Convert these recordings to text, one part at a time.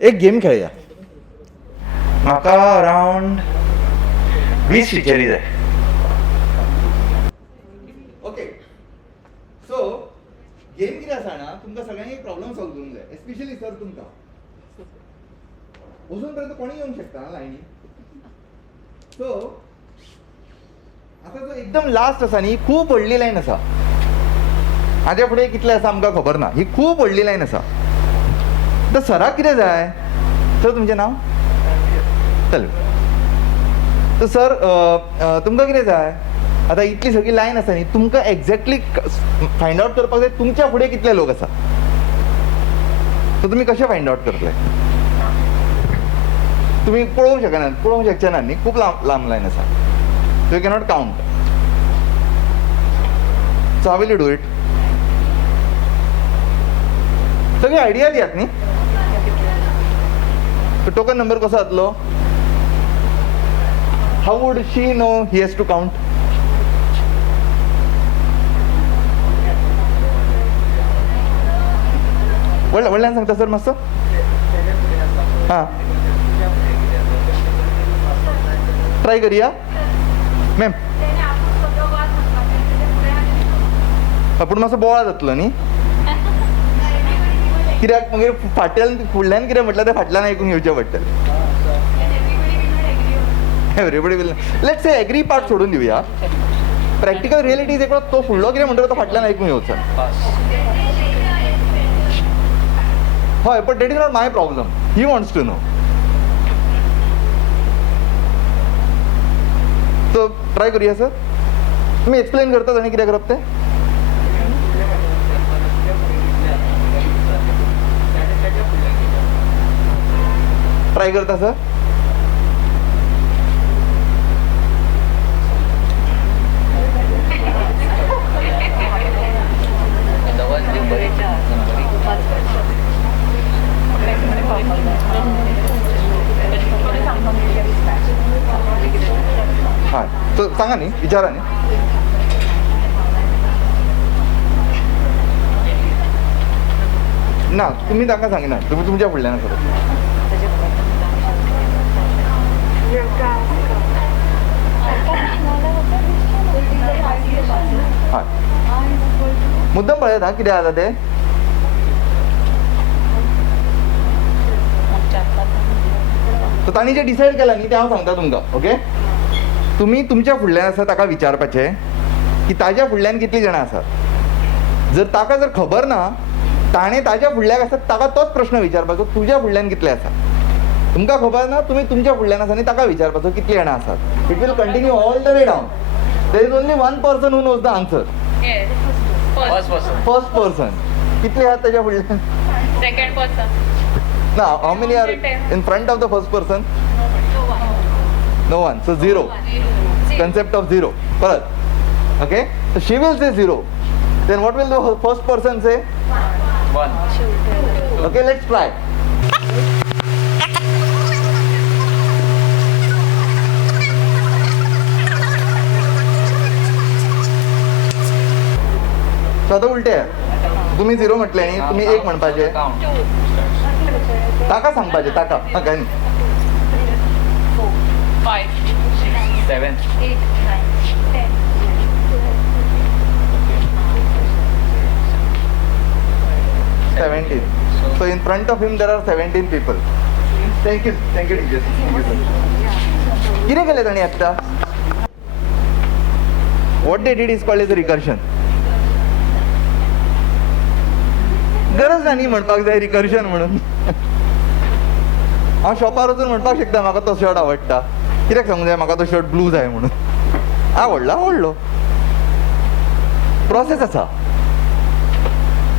एक गेम खेळया. म्हाका अरावंड 20 टिचरी जाय. ओके, सो गेम कितें आसा ना, तुमकां सगळ्यांक एक प्रॉब्लेम सॉल्व करूंक जाय. एस्पेशली सर तुमकां अजून पर्यंत कोणी येवंक शकता लायनी. सो आता जो एकदम लास्ट आसा न्ही, खूब व्हडली लायन आसा. हाज्या फुडें कितले आसा आमकां खबर ना. ही खूब व्हडली लायन आसा. तर सराक कितें जाय? सर तुमचें नांव? चल. तर सर तुमकां कितें जाय? आतां इतली सगळी लायन आसा न्ही, तुमकां एक्झॅक्टली फायंड आउट करपाक जाय तुमच्या फुडें कितले लोक आसा. सो तुमी कशें फायंड आउट करतले? तुम्ही पळोवंक शकचे ना न्ही, खूब लांब लायन आसा. So you cannot count. So how will you do it? सगळी आयडिया दियात न्ही. टोकन नंबर कसो जातलो? How would she know he has to count? व्हडल्यान सांगता सर मातसो. हां, ट्राय करुया मॅम. पूण मातसो बोवाळ जातलो न्ही. कित्याक मागीर फुडल्यान कितें म्हटल्यार तें फाटल्यान आयकून घेवचें पडटलें. Everybody will. Let's say agree part सोडून दिवया. प्रॅक्टिकल रियलिटी एक तो फुडलो कितें म्हणटा तो फाटल्यान आयकून घेवचो. हय, but that is not my problem. He wants to know. So try करूया सर. तुम्ही एक्सप्लेन करतात आनी कितें करप तें. ट्राय करता सर. हां, तर सांगा न्ही, विचारा न्ही. ना, तुम्ही ताका सांगिना, तुम्ही तुमच्या फुडल्यान करप. हय, मुद्दम पळयता कितें जाता तें. सो तांणी जें डिसायड केलां न्ही तें हांव सांगता तुमकां. ओके, तुमी तुमच्या फुडल्यान आसा ताका विचारपाचें की ताज्या फुडल्यान कितलीं जाणां आसात. जर ताका जर खबर ना, ताणें ताज्या फुडल्याक आसा ताका तोच प्रश्न विचारपाचो, तुज्या फुडल्यान कितले आसा. तुमकां खबर ना, तुमी तुमच्या फुडल्यान आसा न्ही ताका विचारपाचो कितलीं जाणां आसात. It will continue all the way down. There is only one person who knows the answer. First person. कितले आहात ताज्या फुडल्यान? Second person. ना, how many are in front of the first person? No one. So zero. Concept of zero. Correct. Okay. So she will say zero. Then what will the first person say? One. Okay, let's try. So आता उलटे आहे. तुम्ही zero म्हटले न्ही, तुम्ही एक म्हणपाचे. ताका सांगपाचे ताका. हां, काय नाही. 5, 7, 8, 9, 10. 17. So in front of him there are 17 people. Thank you teachers. कितें केलें ताणी आत्तां? What they did is called as a recursion. गरज ना न्ही म्हणपाक जाय रिकर्शन म्हणून. हांव शॉपार वचून म्हणपाक शकता म्हाका तो शर्ट आवडटा. कित्याक सांगूंक जाय म्हाका तो शर्ट ब्लू जाय म्हणून. आवडलो. प्रोसेस आसा.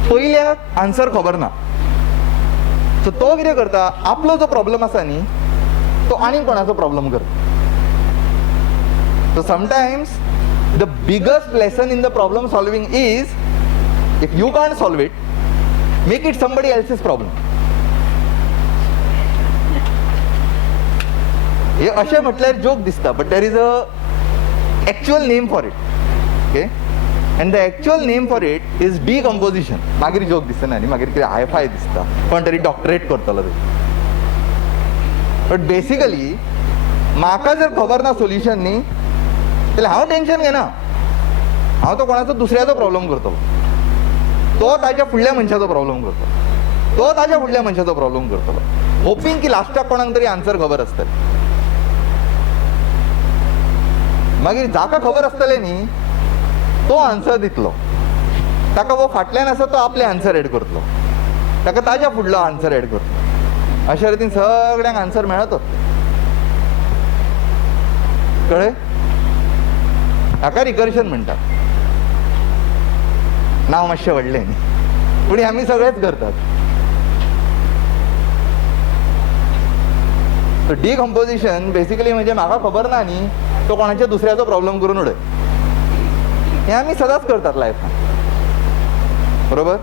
पयल्याक आन्सर खबर ना. सो तो कितें करता, आपलो जो प्रॉब्लेम आसा न्ही तो आनी कोणाचो प्रॉब्लेम करता. So sometimes the biggest lesson in the problem solving is if you can't solve it, make it somebody else's problem. हे अशें म्हटल्यार जोक दिसता, but there is a actual name for it. Okay, and the actual name for it is decomposition. मागीर joke दिसना न्ही, मागीर कितें हाय five दिसता. कोण तरी डॉक्टरेट करतलो. बट बेसिकली म्हाका जर खबर ना सोल्युशन न्ही जाल्यार हांव टेन्शन घेना. हांव तो कोणाचो दुसऱ्याचो प्रॉब्लेम करतलो, तो ताच्या फुडल्या मनशाचो प्रॉब्लेम करतलो, तो ताच्या फुडल्या मनशाचो प्रॉब्लेम करतलो, होपिंग की लास्टाक कोणाक तरी आन्सर खबर आसतली. मागीर जाका खबर आसतलें न्ही तो आन्सर दितलो, ताका वो फाटल्यान आसा तो आपले आन्सर एड करतलो, ताका ताच्या फुडलो आन्सर एड करतलो. अशा रितीन सगळ्यांक आन्सर मेळतच. कळ्ळें? हाका रिकर्शन म्हणटात. नांव मातशें व्हडलें न्ही, पूण आमी सगळेच करतात. डिकम्पोजिशन बेसिकली म्हणजे म्हाका खबर ना न्ही तो कोणाच्या दुसऱ्याचो प्रॉब्लेम करून उडय, हें आमी सदांच करतात लायफान. बरोबर?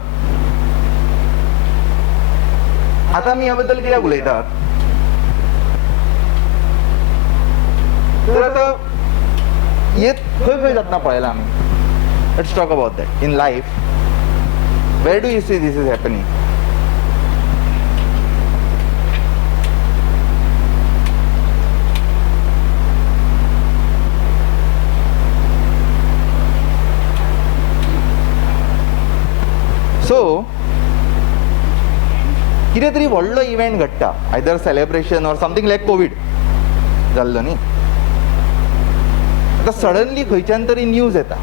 आता आमी ह्या बद्दल कित्याक उलयतात? तर आता हे खंय खंय जातना पळयलां आमी. Let's talk about that. In life where do you see this is happening? So कितें तरी व्हडलो इव्हेंट घडटा, either celebration or something like Covid जाल्लो न्ही. आतां सडनली खंयच्यान तरी न्यूज येता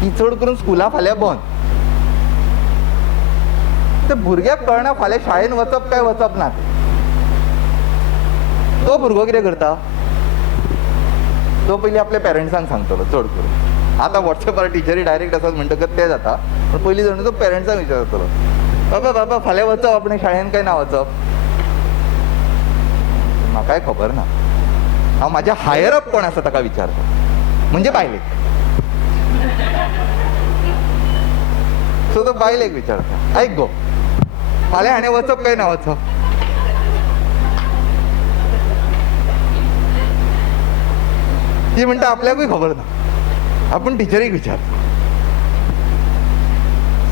की चड करून स्कुलां फाल्यां बंद. त्या भुरग्याक कळना फाल्यां शाळेन वचप काय वचप ना तें. तो भुरगो कितें करता? तो पयलीं आपल्या पेरंट्सांक सांगतलो चड करून. आतां वॉट्सॅपार टिचरी डायरेक्ट आसात म्हणटकच तें जाता, पूण पयलीं जाण तो पेरंट्सांक विचारतलो, बाबा बाबा फाल्यां वचप आपणें शाळेन काय ना वचप? म्हाकाय खबर ना. हांव म्हाज्या हायर अप कोण आसा ताका विचारता, म्हणजे बायलेक. सो तो बायलेक विचारता, आयक गो फाल्यां हाणें वचप काय ना वचप? ती म्हणटा आपल्याकूय खबर ना, आपण टिचरीक विचारता.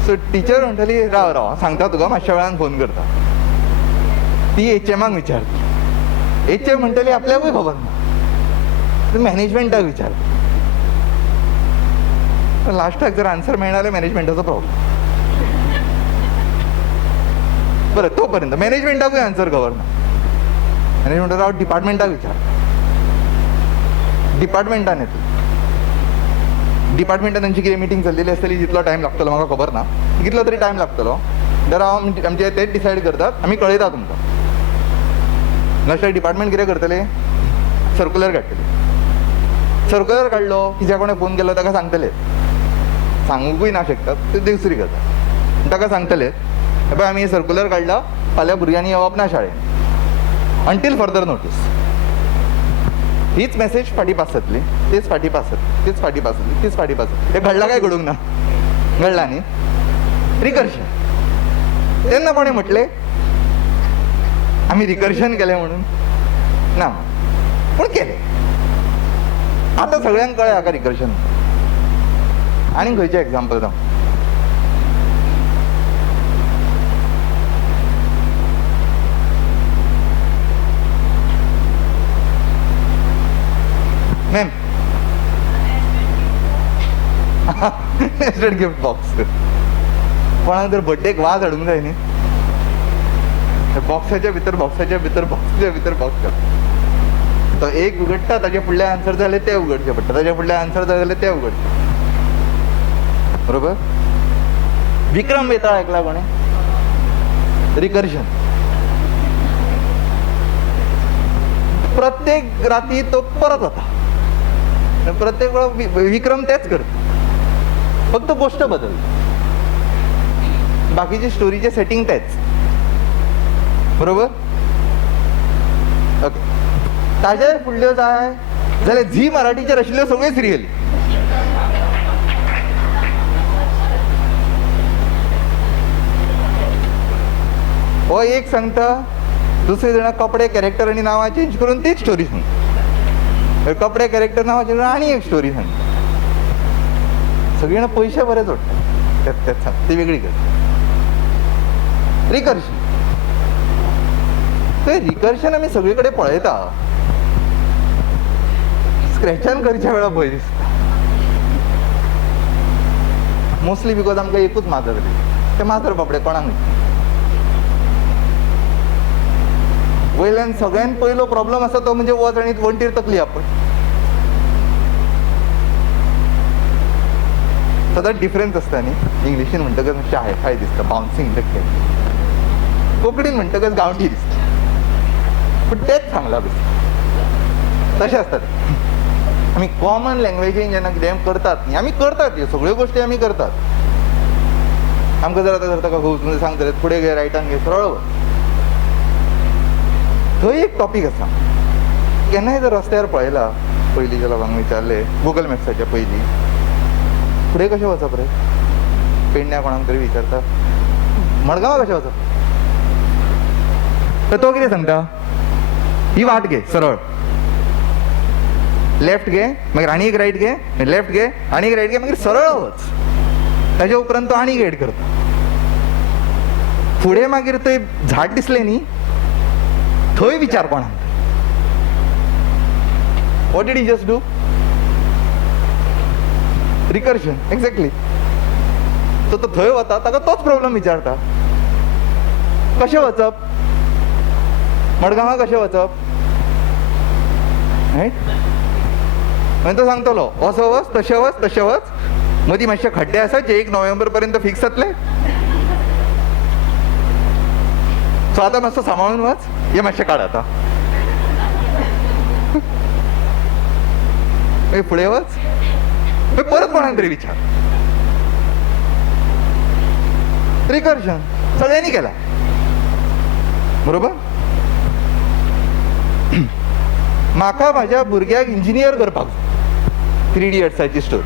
सो टिचर म्हणटली राव राव सांगता तुका, मातशा वेळान फोन करता. ती HMाक विचारता. HM म्हणटली आपल्याकूय खबर ना, मॅनेजमेंटाक विचारता. लास्टाक जर आन्सर मेळना जाल्यार मॅनेजमेंटाचो प्रॉब्लेम. बरं, तोपर्यंत मॅनेजमेंटाकूय आन्सर खबर ना. मॅनेजमेंट राव डिपार्टमेंटाक विचार. डिपार्टमेंटान येता. डिपार्टमेंटान तांची कितें मिटींग चल्लेली आसतली, जितलो टायम लागतलो म्हाका खबर ना, कितलो तरी टायम लागतलो. जाल्यार हांव आमचे तेच डिसायड करतात, आमी कळयता तुमकां. लास्टाक डिपार्टमेंट कितें करतले? सर्कुलर काडटले. सर्कुलर काडलो की ज्या कोणें फोन केलो ताका सांगतले, सांगूंकूय ना शकतात, ते दुसरी गजाल. ताका सांगतले पळय आमी सर्कुलर काडला, फाल्यां भुरग्यांनी येवप ना शाळेन अंटील फर्दर नोटीस. हीच मॅसेज फाटीं पास जातली, तेच फाटीं पास जातली, तेच फाटीं पास जातली, तेच फाटीं पास जातली. तें घडलां काय घडूंक ना? घडलां न्ही. रिकर्शन. तेन्ना कोणें म्हटलें आमी रिकर्शन केलें म्हणून? ना, पूण केलें. आतां सगळ्यांक कळ्ळें हाका रिकर्शन. आनी खंयचें एग्जाम्पल जावं? Ma'am nested gift box. कोणाक जर बर्थडेक वाज हाडूंक जाय न्ही, बॉक्साच्या भितर बॉक्साच्या भितर बॉक्साच्या भितर बॉक्स. तो एक उगडटा, ताचे फुडले आन्सर जाले ते उगडचे पडटा, ताचे फुडले आन्सर जाले ते उगडचे. बरोबर? विक्रम बेताळ ऐकला कोणें? रिकर्शन. प्रत्येक राती तो परत होता, प्रत्येक वेळा विक्रम तेच करता, फक्त गोष्ट बदल, बाकीचे स्टोरीचे सेटिंग तेच. बरोबर? ओके. ताज्या फुडल्यो जाय जाल्यार झी मराठीचेर आशिल्ल्यो सगळ्यो सिरियली. हो एक सांगता, दुसरे जाणां कपडे कॅरेक्टर आनी नांवां चेंज करून तीच स्टोरी सांगता. कपडे कॅरेक्टर नांवां चेंज करून आनी एक स्टोरी सांगता. सगळीं जाणां पयशे बरे जोडटा, तेच सांगता, ती वेगळी गजाल. रिकर्शन. ते रिकर्शन आमी सगळे कडेन पळयता, स्क्रॅचान करच्या वेळा भंय दिसता. मोस्टली बिकॉज आमकां एकूच माजर दिसता, ते माजर बाबडे कोणाक न्ही. वयल्यान सगळ्यात पयलो प्रॉब्लेम आसा तो म्हणजे वच आनी वणटीर तकली आपट. सदांच डिफरन्स आसता न्ही. इंग्लिशीन म्हणटकच मातशें हाय दिसता, बाउन्सिंग द केक. कोंकणीन म्हणटकच गांवठी दिसता, पूण तेच सांगला दिसता. तशें आसता तें. आमी कॉमन लँग्वेजीन जेन्ना कितें करतात न्ही, आमी करतात ह्यो सगळ्यो गोश्टी आमी करतात. आमकां जर आतां जर ताका घुसमूस सांगतले फुडें घे, रायटान घे, सरळ वच. थंय एक टॉपीक आसा. केन्नाय जर रस्त्यार पळयला, पयलींच्या लोकांक विचारले गुगल मॅप्साच्या पयलीं, फुडें कशें वचप रे? पेडण्या कोणाक तरी विचारता, मडगांवा कशें वचप? तर तो कितें सांगता? ही वाट घे सरळ, लेफ्ट घे, मागीर आनी एक रायट घे, लेफ्ट घे, आनी एक रायट घे, मागीर सरळ वच. ताजे उपरांत तो आनी एड करता. फुडें मागीर थंय झाड दिसलें न्ही, थंय विचार कोणाक. What did he just do? Recursion. Exactly. So तो थंय वता, ताका तोच प्रॉब्लेम विचारता, कशें वचप, मडगांवा कशें वचप, रायट? मागीर तो सांगतलो असो वच, तशें वच, तशें वच, मदीं मातशे खड्डे आसा जे 1 नोव्हेंबर पर्यंत फिक्स जातले, सो आतां मातसो सांबाळून वच, हे मातशें काड आतां. मागीर फुडें वच, मागीर परत कोणाक तरी विचार. रिकर्शन सगळ्यांनी केला, बरोबर? म्हाका म्हाज्या भुरग्याक इंजिनियर करपाक जाय. 3 इडियट्साची स्टोरी.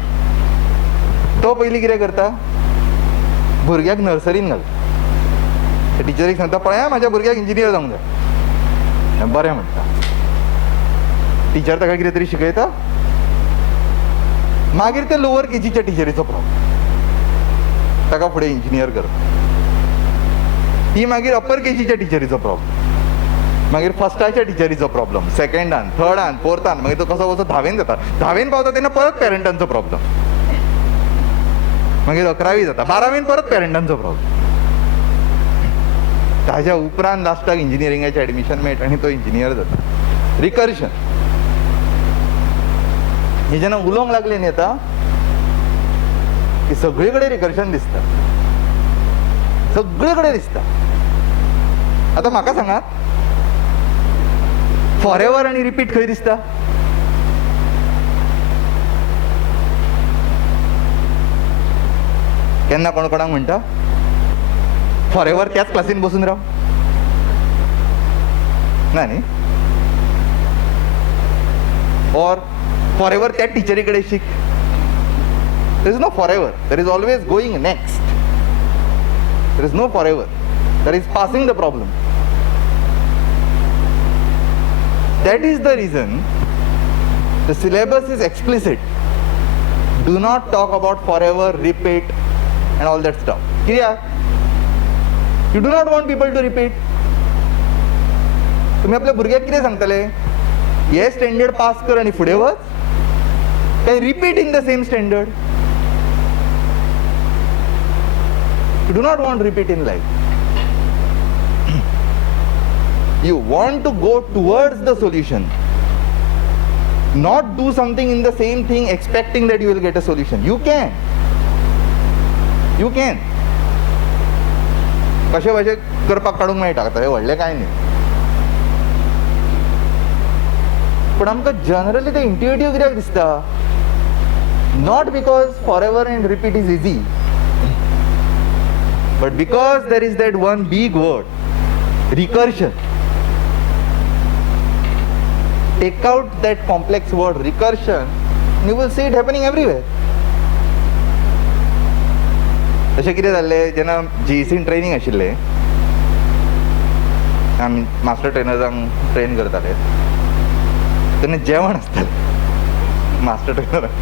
तो पयलीं कितें करता? भुरग्याक नर्सरीन घालता. टिचरीक सांगता, पळया म्हाज्या भुरग्याक इंजिनियर जावंक जाय. बरें म्हणटा. टिचर ताका कितें तरी शिकयता. मागीर ते लोवर केजीच्या टिचरीचो प्रॉब्लेम, ताका फुडें इंजिनियर करप. ती मागीर अप्पर केजीच्या टिचरीचो प्रॉब्लेम, मागीर फर्स्टाच्या टिचरीचो प्रॉब्लेम, सेकंडान, थर्डान, फोर्थान, मागीर तो कसो कसो 10वेन जाता. 10वेन पावता तेन्ना परत पेरंटांचो प्रॉब्लेम, मागीर 11वी जाता, 12वेन परत पेरंटांचो प्रॉब्लेम. ताज्या उपरांत लास्टाक इंजिनियरिंगाचें एडमिशन मेळटा आनी तो इंजिनियर जाता. रिकर्शन हे जेन्ना उलोवंक लागले न्ही आतां, की सगळे कडेन रिकर्शन दिसता, सगळे कडेन दिसता. आतां म्हाका सांगात, फॉर एवर आनी रिपीट खंय दिसता? केन्ना कोण कोणाक म्हणटा फॉर एवर त्याच क्लासीन बसून राव? ना न्ही. ऑर फॉर एवर त्याच टिचरी कडेन शिक. There is no forever. There is always going next. There is no forever. There is passing the problem. That is the reason the syllabus is explicit. Do not talk about forever, repeat and all that stuff. Clear? You do not want people to repeat. तुम्ही आपल्या भुरग्याक कितें सांगतले? हे standard pass कर आनी फुडें वच, काय repeat in the same standard? You do not want repeat in life. You want to go towards the solution, not do something in the same thing expecting that you will get a solution. You can. कशे भाशे करपाक काडूंक मेळटा, आतां हे व्हडलें कांय न्ही. पूण आमकां जनरली ते इंट्युइटिव्ह कित्याक दिसता? Not because forever and repeat is easy, but because there is that one big word, recursion. Take out that complex word recursion and you will see it happening everywhere. तशें कितें जाल्लें, जेन्ना JECन training आशिल्लें, आमी master ट्रेनर्सांक train करताले, तेन्ना जेवण आसतालें मास्टर ट्रेनरांक.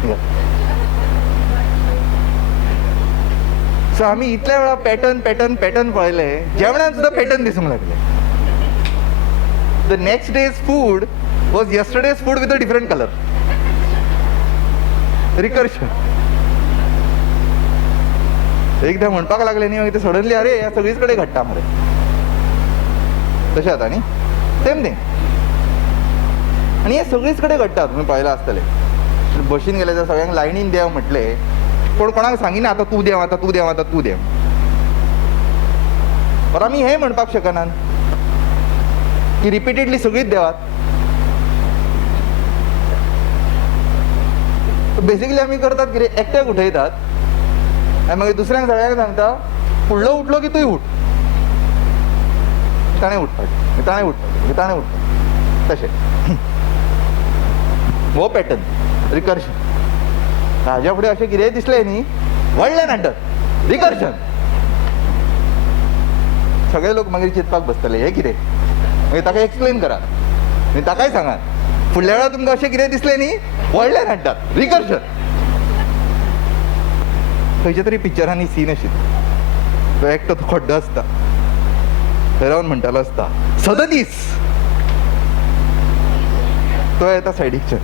सो आमी इतल्या वेळा पॅटर्न पॅटर्न पॅटर्न पळयले, जेवणान सुद्दां पॅटर्न दिसूंक लागले. The next days food was yesterday's food with a different colour. Recursion. एकदा म्हणपाक लागले न्ही ते सडनली अरे ह्या सगळीच घडटा मरे. तशें जाता न्ही सेम थिंग. आणि हे सगळीच घडटा. तुम्ही पळयलां आसतलें बशीन गेले तर सगळ्यांक लायनीन देव म्हटले कोण कोणाक सांगिना आतां तूं देव आतां तूं देव आतां तूं देव. पण आमी हें म्हणपाक शकनात की रिपिटेडली सगळीच देवात. बेसिकली आमी करतात कितें एकट्याक उठयतात आनी मागीर दुसऱ्यांक सगळ्यांक सांगता फुडलो उठलो की तूंय उठ. ताणें उठपाचें ताणें उठपाचें ताणें उठपाचें तशें हो पॅटर्न रिकर्शन. ताज्या फुडें अशें कितेंय दिसलें न्ही व्हडलें नाटक रिकर्शन. सगळे लोक मागीर चिंतपाक बसतले हे कितें. मागीर ताका एक्सप्लेन करात आनी ताकाय सांगात फुडल्या वेळार तुमकां अशें कितें दिसलें न्ही व्हडलें नाटक रिकर्शन. खंयच्या तरी पिक्चरांनी सीन आशिल्लो तो एकटो तो खड्डो आसता थंय रावन म्हणटालो आसता 37. तो येता सायडीकच्यान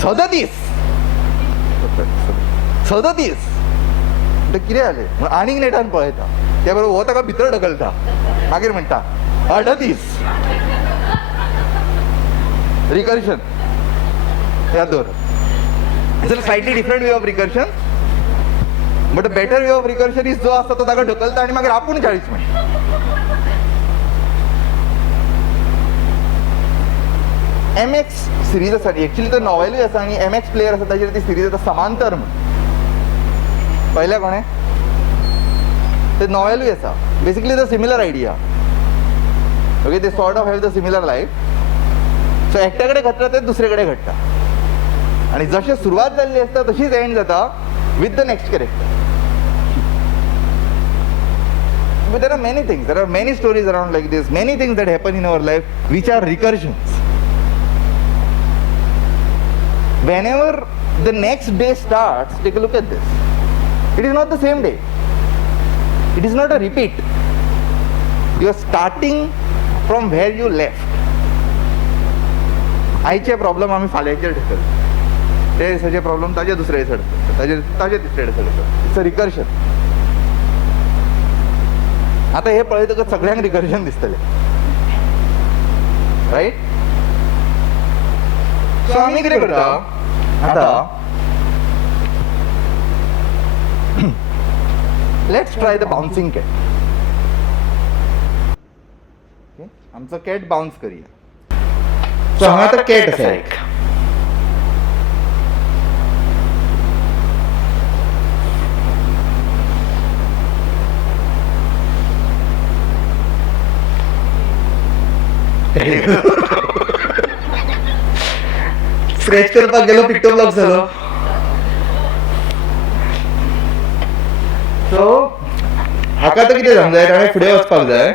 37 कितें जालें म्हण आनीक नेटान पळयता त्या बरोबर हो ताका भितर ढकलता मागीर म्हणटा 38. रिकर्शन याद दवर. It's a slightly different way of recursion but a better way of recursion is जो आसता तो ताका ढकलता आनी मागीर आपूण 40 म्हणटा. MX सिरीज आसा एक्चुअली तो नॉवेलूय आसा आनी MX प्लेयर आसा ताचेर ती सिरीज आसा समांतर म्हणून. पळयल्या कोणें ते नॉवेलूय आसा. Basically the similar idea. Okay they sort of have the similar life. So एकट्या कडेन घडटा ते दुसरे कडेन घडटा आनी जशें सुरवात जाल्ली आसता तशीच एंड जाता with the next character. But there are many things, there are many stories around like this, many things that happen in our life which are recursions. Whenever the next day starts, take a look at this. It is not the same day. It is not a repeat. You are starting from where you left. आयचे problem आमी फाल्यांचेर ढकलता. ते दिसाचे problem ताजे दुसऱ्या दिसा ढकलता. ताजे तिसऱ्या दिसा ढकलता. It's a recursion. आता हे पळयतकच सगळ्यांक रिकर्शन दिसतले राईट. सो आमी कितें करता आता let's try the bouncing cat. आमचो कॅट बाउन्स करूया. सो हांगा आतां कॅट आसा एक. स्क्रॅच करपाक गेलो पिक्टो ब्लॉक जालो. सो हाका आतां कितें जावंक जाय ताणें फुडें वचपाक जाय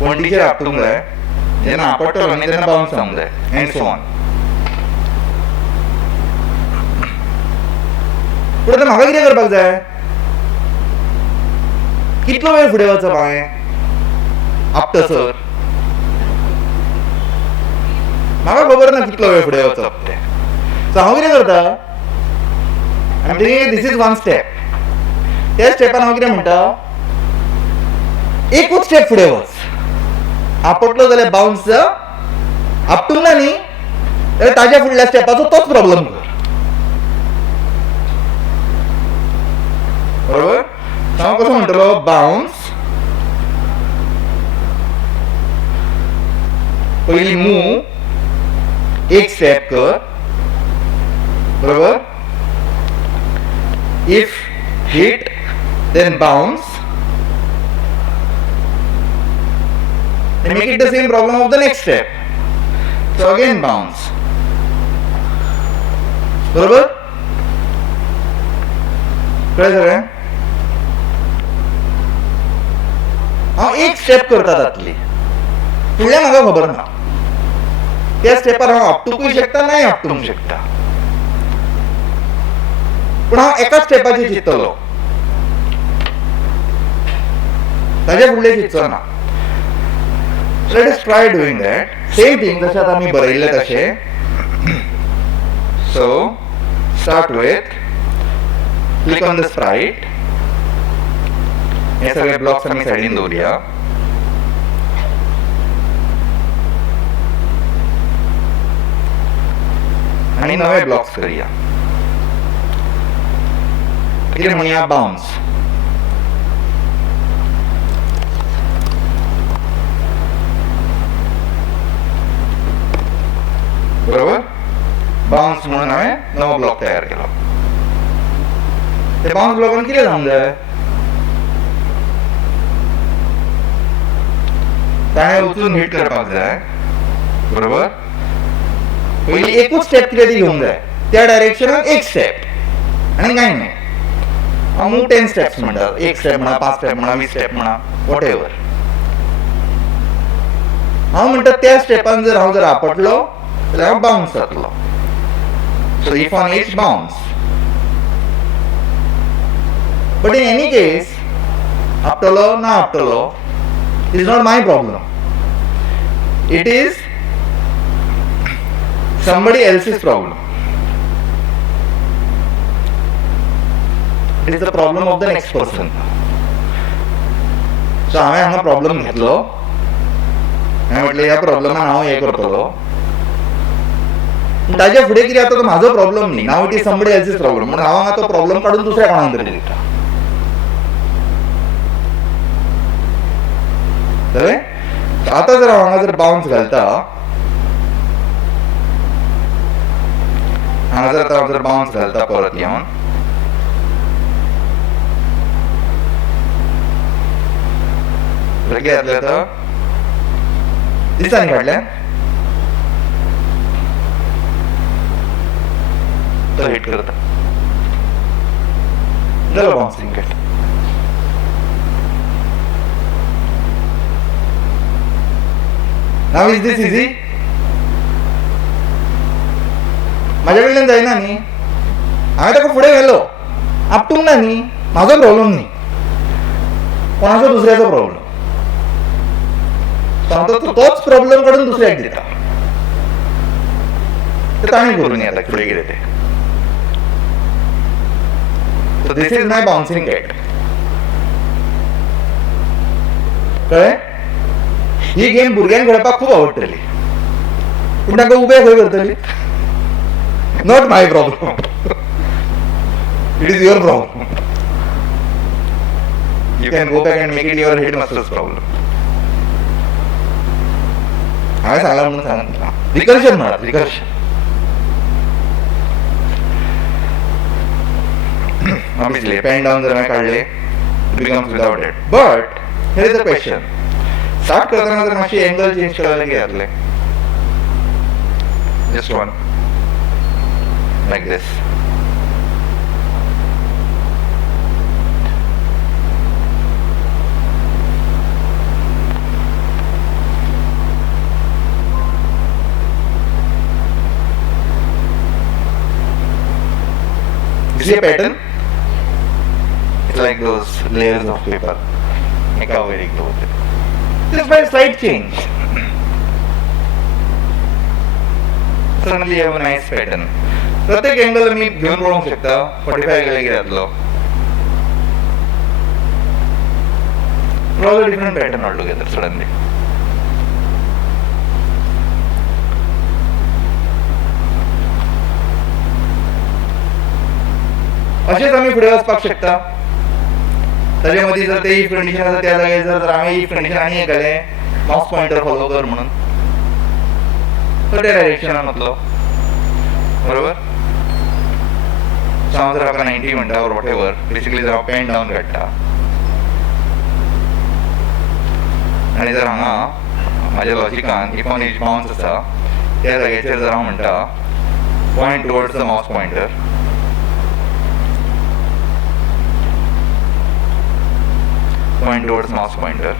वणटीचेर आपटूंक जाय. जेन्ना आपटलो न्ही तेन्ना बाउन्स जावंक जाय एंड सो ऑन. पूण आतां म्हाका कितें करपाक जाय कितलो वेळ फुडें वचप हांवें आपटसर. म्हाका खबर ना कितलो वेळ फुडें वचप तें. सो हांव कितें करता आनी दीस इज वन स्टेप. त्या स्टेपान हांव कितें म्हणटा एकूच स्टेप फुडें वच. आपटलो जाल्यार बाउन्स जा. आपटूंक ना न्ही जाल्यार ताज्या फुडल्या स्टेपाचो तोच प्रॉब्लेम कर. बरोबर. हांव कसो म्हणटलो बाउन्स पयलीं मूव एक स्टेप कर. बरोबर. If hit then bounce and make it the same problem of the next step. So again bounce. बरोबर. कळ्ळें सगळें. हांव एक स्टेप करता तातली फुडलें म्हाका खबर ना. त्या स्टेपार हांव आपटूंकूय शकता नाय आपटूंक शकता. पूण हांव एका स्टेपाचेर चिंततलो ताज्या फुडलें चिंतचो ना. Let us try doing that. Same thing जशें आतां आमी बरयल्लें तशें. So start with click on the Sprite. हे सगळे ब्लॉक्स आमी सायडीन दवरया. आणि नवे ब्लॉक्स करूया. कितें म्हणया बाउन्स. बरोबर. बाउन्स म्हणून हांवें नवो ब्लॉक तयार केलो. ते बाउन्स ब्लॉकान कितें जावंक जाय. ताणें वचून हिट करपाक जाय. बरोबर. पयली एकूच स्टेप कितें ती घेवंक जाय. त्या डायरेक्शनान एक स्टेप आनी कांय न्हय. अमूक 10 स्टेप्स म्हणटात. एक स्टेप म्हणा, 5 स्टेप म्हणा, 20 स्टेप म्हणा, वॉट एवर. हांव म्हणटा त्या स्टेपान जर हांव आपटलो जाल्यार बाउन्स जातलो. So if on each bounce. But in any case, आपटलो ना आपटलो is not my problem. It is somebody else's problem. It is the problem of the next person. So हांवें हांगा प्रॉब्लेम घेतलो. हांवें म्हटलें ह्या प्रॉब्लेमान हांव हें करतलो. ताच्या फुडें कितें आतां तो म्हाजो प्रॉब्लेम न्ही. Now it is somebody else's problem. म्हणून हांव हांगा तो प्रॉब्लेम काडून दुसऱ्या कोणाक तरी दिता. कळ्ळें. आतां जर हांव हांगा जर बाउन्स घालता. हांगा जर आतां जर बाउन्स घालता परत येवन. कितें जातलें आतां. दिसता न्ही फाटल्यान. तो हिट करता. जालो bouncing gate. Now is this easy. म्हाज्या कडल्यान जायना न्ही. हांवें ताका फुडें व्हेलो. आपटूंक ना न्ही. म्हाजो प्रॉब्लेम न्ही. कोणाचो दुसऱ्याचो प्रॉब्लेम. तोच प्रॉब्लेम काडून दुसऱ्याक दिता. ते ताणें करून येता फुडें कितें तें. So this is my bouncing cat. कळ्ळें. ही गेम भुरग्यांक खेळपाक खूब आवडटली. पूण तांकां उबे खंय करतली. Not my problem. It is your problem. You can go back and make it your headmasters problem. हांवें सांगलां म्हणून सांगता. रिकर्शन म्हणात. रिकर्शन. Obviously, pen down जर हांवें काडले it becomes without it. But here is a question. Start करताना जर मातशी एंगल चेंज करायला कितें जातलें. Just one. Like this. You see a pattern? It's like those layers of paper. Make a very close. Just by slight change. Suddenly you have a nice pattern. प्रत्येक angle मी घेऊन पळोवंक शकता. 45 गेले कितें जातलो. Draw a different pattern altogether suddenly. अशेंच आमी फुडें वचपाक शकता. ताजे मदीं जर ते इफ कंडिशन आसा त्या जाग्यार जर हांवें इफ कंडिशन आनी एक घालें माउस पॉइंटर फॉलो कर म्हणून तर त्या डायरेक्शनान वतलो. बरोबर. सो हांव जर हाका 90 म्हणटा ऑर वॉट एवर. बेसिकली जर हांव पेन डावन काडटा आनी जर हांगा म्हाज्या लॉजिकान इफ ऑन एज बाउन्स आसा त्या जाग्याचेर जर हांव म्हणटा point towards the mouse pointer. Point towards mouse pointer.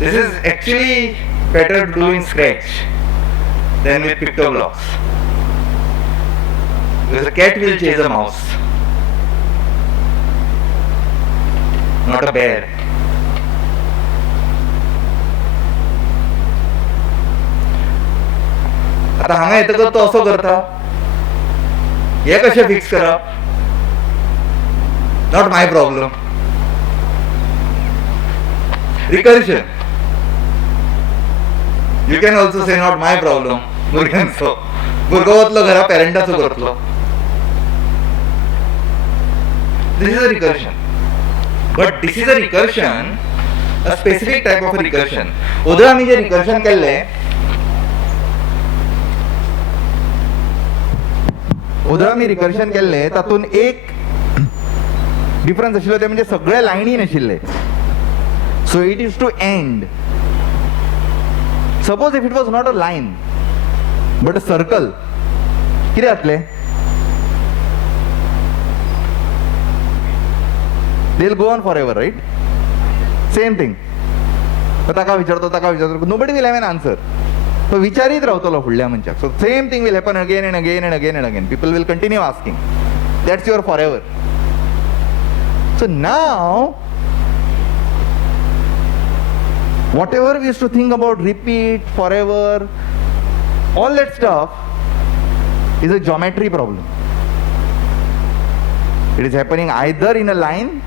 This is actually better to do in Scratch than with pictoblocks. Because a cat will chase a mouse, not a bear. आता हांगा येतकच तो असो करता, हे कशें फिक्स करप? Not my problem. Recursion. You can also say not my problem. भुरग्यांचो भुरगो वतलो घरा पेरंटाचो करतलो. This is a recursion. But this is a recursion, a specific type of a recursion. उदर आमी जे recursion केल्ले, उदर आमी recursion केल्ले तातून एक डिफरन्स आशिल्लो ते म्हणजे सगळे लायनीन आशिल्ले. So it is to end. Suppose if it was not a line but a circle, कितें जातलें? They'll go on forever, right? Same thing. ताका विचारतो, nobody will have an answer. तो विचारीत रावतलो फुडल्या मनशाक. So same thing will happen again and again and again and again. People will continue asking. That's your forever. So now, whatever we used to think about repeat, forever, all that stuff is a geometry problem. It is happening either in a line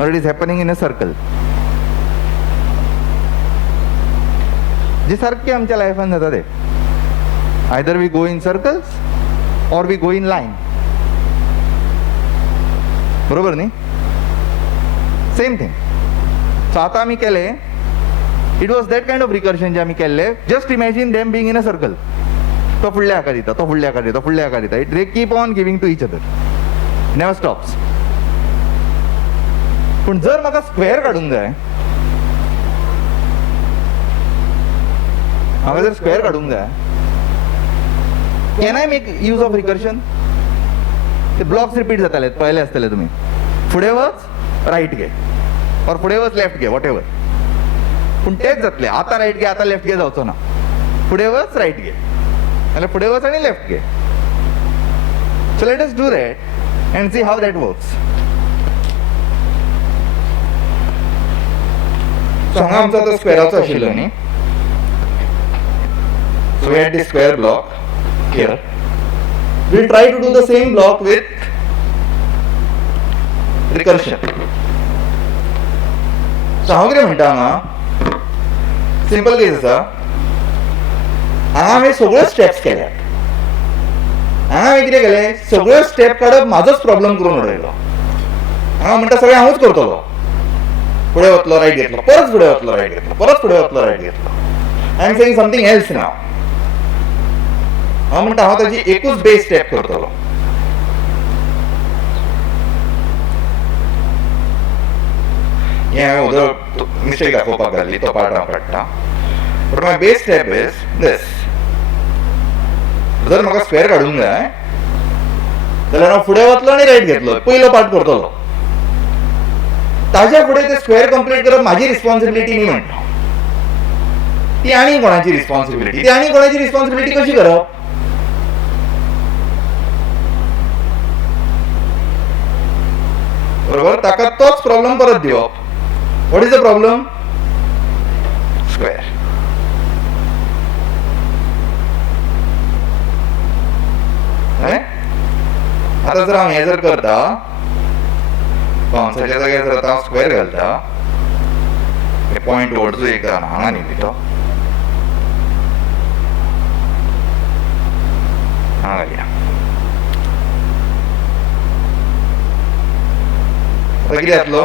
or it is happening in a circle. जे सारखे आमच्या लायफान जाता ते, either we go in circles or we go in line. बरोबर न्ही? Same thing. So आता आमी केले, it was that kind of recursion जे आमी केल्ले. Just imagine them being in a circle. तो फुडल्या हाका दिता, तो फुडल्या हाका दिता, फुडल्या हाका दिता. It they keep on giving to each other. Never stops. पूण जर म्हाका स्क्वेअर काडूंक जाय, म्हाका जर स्क्वेअर काडूंक जाय, can I make use of recursion? ते ब्लॉक्स रिपीट जाताले, पळयले आसतले तुमी. फुडें वच, रायट घे, और फुडें वच, लेफ्ट घे, वॉट एवर. पूण तेच जातले. आतां रायट घे, आतां लेफ्ट घे जावचो ना. फुडें वच, रायट घे, नाल्यार फुडें वच आनी लेफ्ट घे. So let us do that and see how that works. So हांगा आमचो तो स्क्वेअराचो आशिल्लो न्ही. So we had this square block here. We'll try to do the same block with recursion. So हांव कितें म्हणटा हांगा, सिंपल केस आसा. हांगा हांवें सगळ्यो स्टेप्स केल्यात. हांगा हांवें कितें केलें, सगळ्यो स्टेप काडप म्हाजोच प्रॉब्लम करून उडयलो. हांगा म्हणटा सगळें हांवूच करतलो. फुडें वतलो, रायट घेतलो, परत फुडें वतलो, रायट घेतलो, परत फुडें वतलो, रायट घेतलो. I am saying something else now. हांव म्हणटा हांव ताची एकूच बेस स्टेप करतलो. हें हांवें उदक मिस्टेक दाखोवपाक घाल्ली, तो पार्ट हांव काडटा. But my base step is this. जर म्हाका स्क्वेअर काडूंक जाय जाल्यार हांव फुडें वतलो आनी रायट घेतलो, पयलो पार्ट करतलो. ताज्या फुडें ते स्क्वेअर कंप्लीट करप म्हाजी रिस्पॉन्सिबिलिटी न्ही म्हणटा. ती आनी कोणाची रिस्पॉन्सिबिलिटी. ती आनी कोणाची रिस्पॉन्सिबिलिटी कशी करप? बरोबर. ताका तोच प्रॉब्लेम परत दिवप. What is the problem? Square. आता जर हांव हें जर करता, कंसाच्या जाग्यार जर आतां हांव स्क्वेअर घालता, हे पॉयंट वरचो एक हांगा न्ही तो, हांगा घालया. आता कितें जातलो?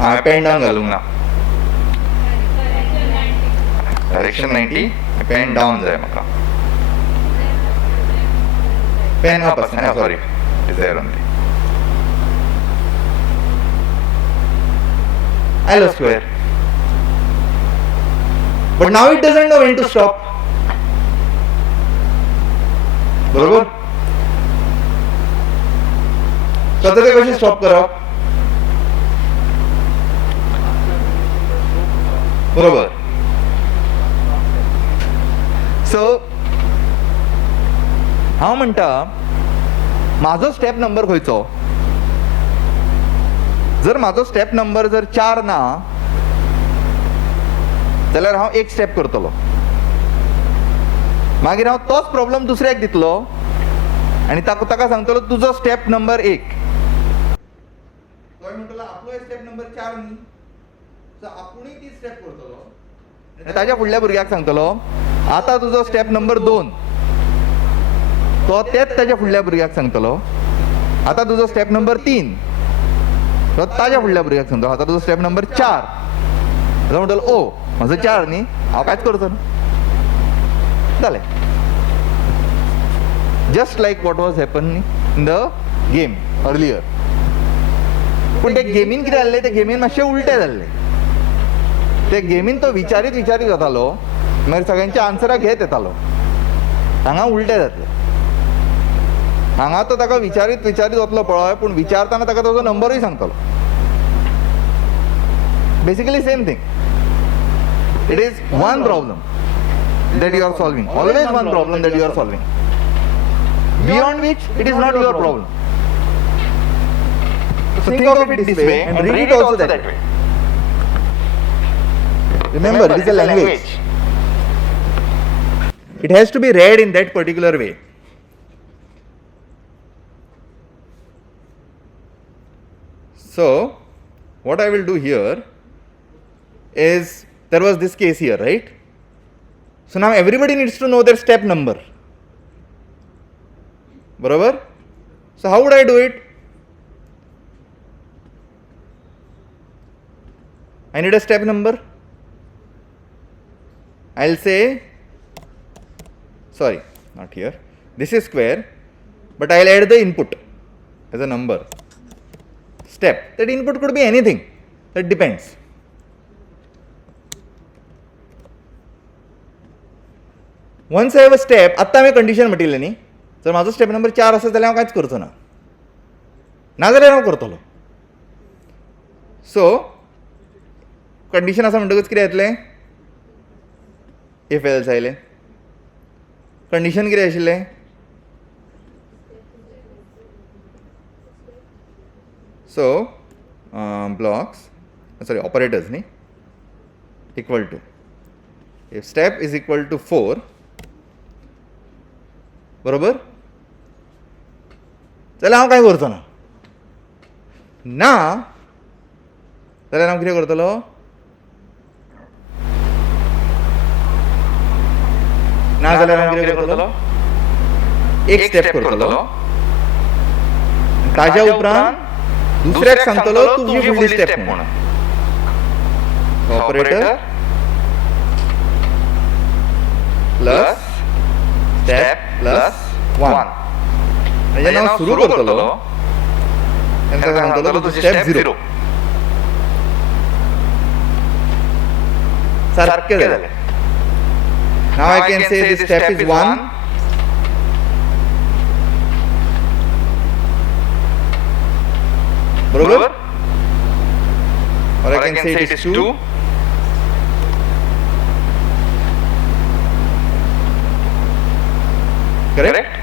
हांवें पेन डावन घालूंक ना. डायरेक्शन 90, पेन डावन जाय म्हाका. पेन अप आसा, सॉरी, डिझायर ओनली. आयलो square. But now it doesn't know when to stop. बरोबर. तर ते कशें स्टॉप करप? बरोबर. सो हांव म्हणटा म्हाजो स्टेप नंबर खंयचो. जर म्हाजो स्टेप नंबर जर 4 ना जाल्यार हांव एक स्टेप करतलो. मागीर हांव तोच प्रॉब्लेम दुसऱ्याक दितलो आनी ताका सांगतलो तुजो स्टेप नंबर 1. तो म्हणटलो आपलो स्टेप नंबर 4 न्ही, सो आपुणूय ती स्टेप करतलो. ताज्या फुडल्या भुरग्याक सांगतलो आतां तुजो स्टेप नंबर 2. तो तेच ताज्या फुडल्या भुरग्याक सांगतलो आतां तुजो स्टेप नंबर 3. तो ताज्या फुडल्या भुरग्याक सांगतलो आतां तुजो स्टेप नंबर 4. तो म्हणटलो ओ म्हजो 4 न्ही, हांव कांयच करचो ना. जालें. Just like what was happening in the game earlier. पूण ते गेमीन कितें जाल्लें, ते गेमीन मातशें उलटें जाल्लें. ते गेमीन तो विचारीत वतालो मागीर सगळ्यांच्या आन्सरां घेत येतालो. हांगा उलटें जातलें. हांगा तो ताका विचारीत वतलो पळय, पूण विचारतना ताका ताजो नंबरूय सांगतलो. Basically same thing. It is one problem that you are solving, always one problem that you are solving, beyond which it is not your problem. So think of it this way and read it also that way. Remember, it is a language. It has to be read in that particular way. So what I will do here is, there was this case here, right? So now everybody needs to know their step number. Barabar? So how would I do it? I need a step number. I'll say, sorry, not here. This is square, but I'll add the input as a number. Step. That input could be anything. That depends. Once I have a step, आत्ता हांवें condition म्हटिल्लें न्ही, जर म्हाजो step number 4 आसत जाल्यार हांव कांयच करचो ना. नाजाल्यार हांव करतलो. सो कंडिशन आसा म्हणटकच कितें येतलें? इफ एल्स आयलें. कंडिशन कितें आशिल्लें? सो ब्लॉक्स, सॉरी ऑपरेटर्स न्ही, equal to, if step is equal to 4, बरोबर, जाल्यार हांव कांय करचो ना. ना जाल्यार हांव कितें करतलो? ना जाल्यार हांव कितें करतलो? एक स्टेप करतलो. ताज्या उपरांत दुसऱ्याक सांगतलो तुजी फुडली स्टेप म्हणून. Operator plus step plus 1. जेन्ना हांव सुरू करतलो तेन्ना सांगतलो तुजो स्टेप 0. सारकें जालें. Now I can say this step is 1. बरोबर? Or I can say it is 2. Correct?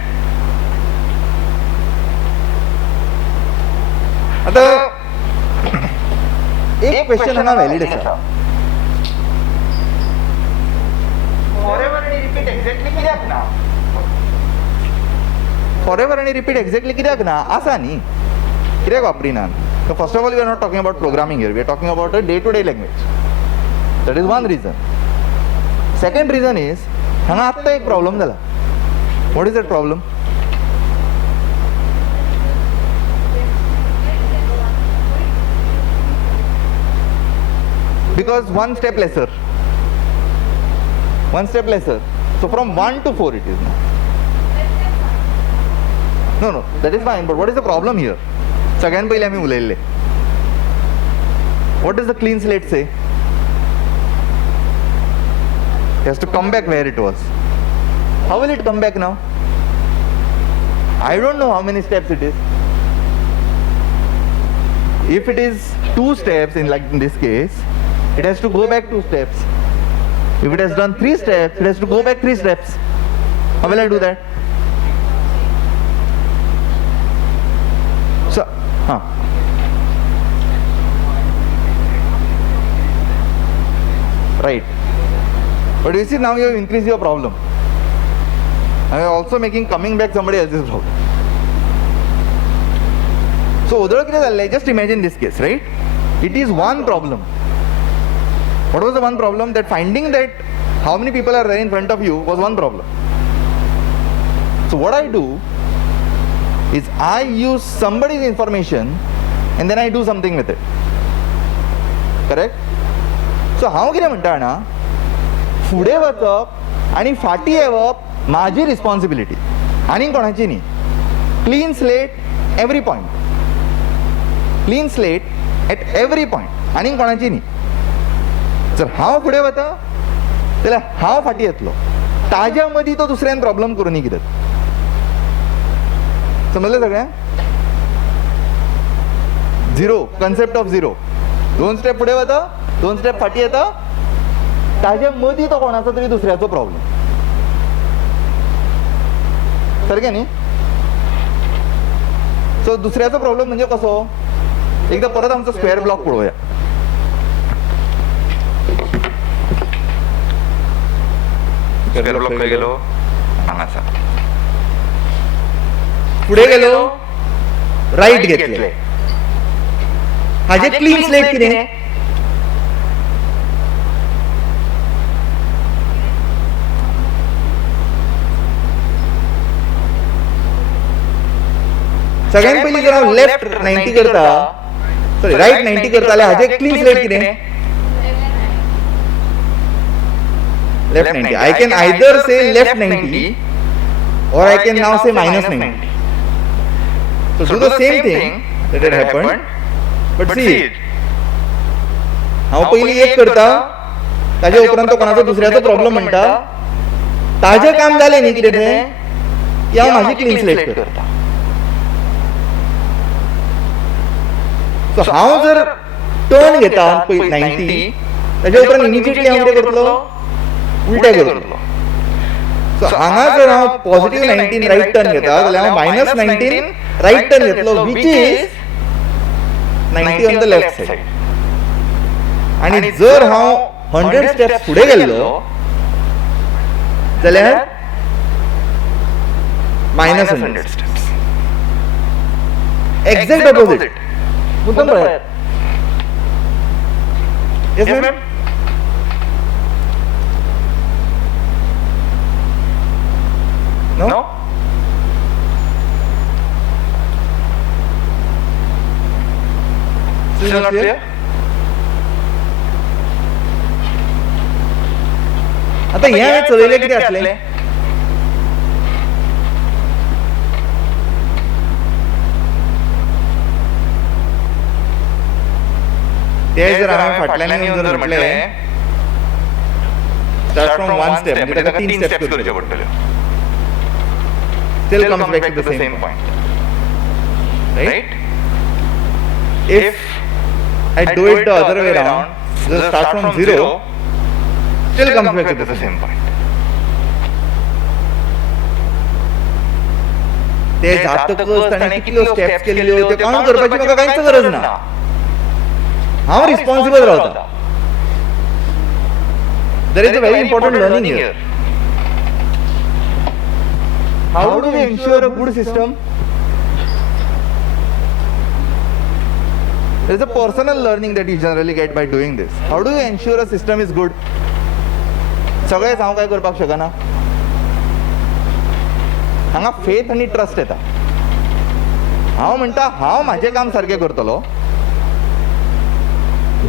आता एक क्वेश्चन हांगा व्हॅलिड आसा. फॉरएव्हर आणि रिपीट एक्झॅक्टली कित्याक ना? फॉरएव्हर आणि रिपीट एक्झॅक्टली कित्याक ना? आसा न्ही, कित्याक वापरिनात? So first of all, we are not talking about programming here. We are talking about a day-to-day language. That is one reason. Second reason is, हांगा आत्ता एक प्रॉब्लेम जाला. What is that problem? Because one step lesser. One step lesser. So from 1 to 4 it is now. No, that is fine. But what is the problem here? सगळ्यान पयलीं आमी उलयल्ले. What does the clean slate say? It has to come back where it was. How will it come back now? I don't know how many steps it is. If it is 2 steps, in this case, it has to go back 2 steps. If it has done 3 steps, it has to go back 3 steps. How will I do that? हां right, but you see now you have increased your problem. I am also making coming back somebody else's problem. So उधर किती झालंय? Just imagine this case, right? It is one problem. What was the one problem? That finding that how many people are there in front of you was one problem. So what I do is I use somebody's information and then I do something with it. Correct? So हांव कितें म्हणटा ना, फुडें वचप आनी फाटीं येवप म्हाजी रिस्पॉन्सिबिलिटी, आनी कोणाची न्ही. Clean slate every point, clean slate at every point, आनी कोणाची न्ही. जर हांव फुडें वता जाल्यार हांव फाटीं येतलो, ताज्या मदीं तो दुसऱ्यान प्रॉब्लम करूं न्ही कितें. समजलें सगळ्यांक? Zero, concept of zero. 2 step फुडें वता, 2 स्टेप फाटीं येता, ताज्या मदीं तो कोणाचो तरी दुसऱ्याचो प्रॉब्लेम. सारकें न्ही? सो दुसऱ्याचो प्रॉब्लेम म्हणजे कसो? एकदा परत आमचो स्क्वेअर ब्लॉक पळोवया. स्क्वेअर ब्लॉक खंय गेलो? हांगासा. फुडें गेलो, राईट घेतले. हाजे क्लीन स्लेट कितें? सगळ्यांत पयलीं जर हांव लेफ्ट 90 करता, सॉरी राईट 90 करता जाल्यार हाजे क्लीन स्लेट कितें? Left 90. I can either say left 90 or I can now say minus 90. So do the same thing that had happened, but see it. हांव पयलीं एक करता, ताजे उपरांत तो कोणाचो दुसऱ्याचो प्रॉब्लेम म्हणटा, ताजें काम जालें न्ही कितें तें, की हांव म्हाजी क्लीन स्लेट करता. सो हांव जर टर्न घेता 90, ताजे उपरांत इमिजिएटली हांव कितें करतलो? उलटें करतलो. सो हांगा जर हांव पॉझिटिव्ह 19 राईट टर्न घेता जाल्यार हांव मायनस 19 राईट टर्न घेतलो, which is 90 on the left said. आनी जर हांव 100 स्टेप्स फुडें गेल्लो जाल्यार मायनस 100 स्टेप्स. Exact opposite. मुद्दम पळयात. Yes ma'am? No? Still not clear? आता ह्या चलयले कितें आसलें? ते जर हांवें फाटल्यान येवन जर म्हटलें स्टार्ट फ्रॉम 1 स्टेप म्हणजे ताका 3 स्टेप्स करचे पडटल्यो. Still comes back to the same point, right? If I do it the other way around, just start from 0, still comes back to the same point. ते जातकच ताणें कितल्यो स्टेप्स केल्ल्यो त्यो काउंट करपाची म्हाका कांयच गरज ना. हांव रिस्पॉन्सिबल रावता. There is a very important learning here. How do we ensure a good system? There is a personal learning that you generally get by doing this. How do you ensure a system is good? सगळेच हांव काय करपाक शकना. हांगा faith आनी trust येता. हांव म्हणटा हांव म्हाजें काम सारकें करतलो,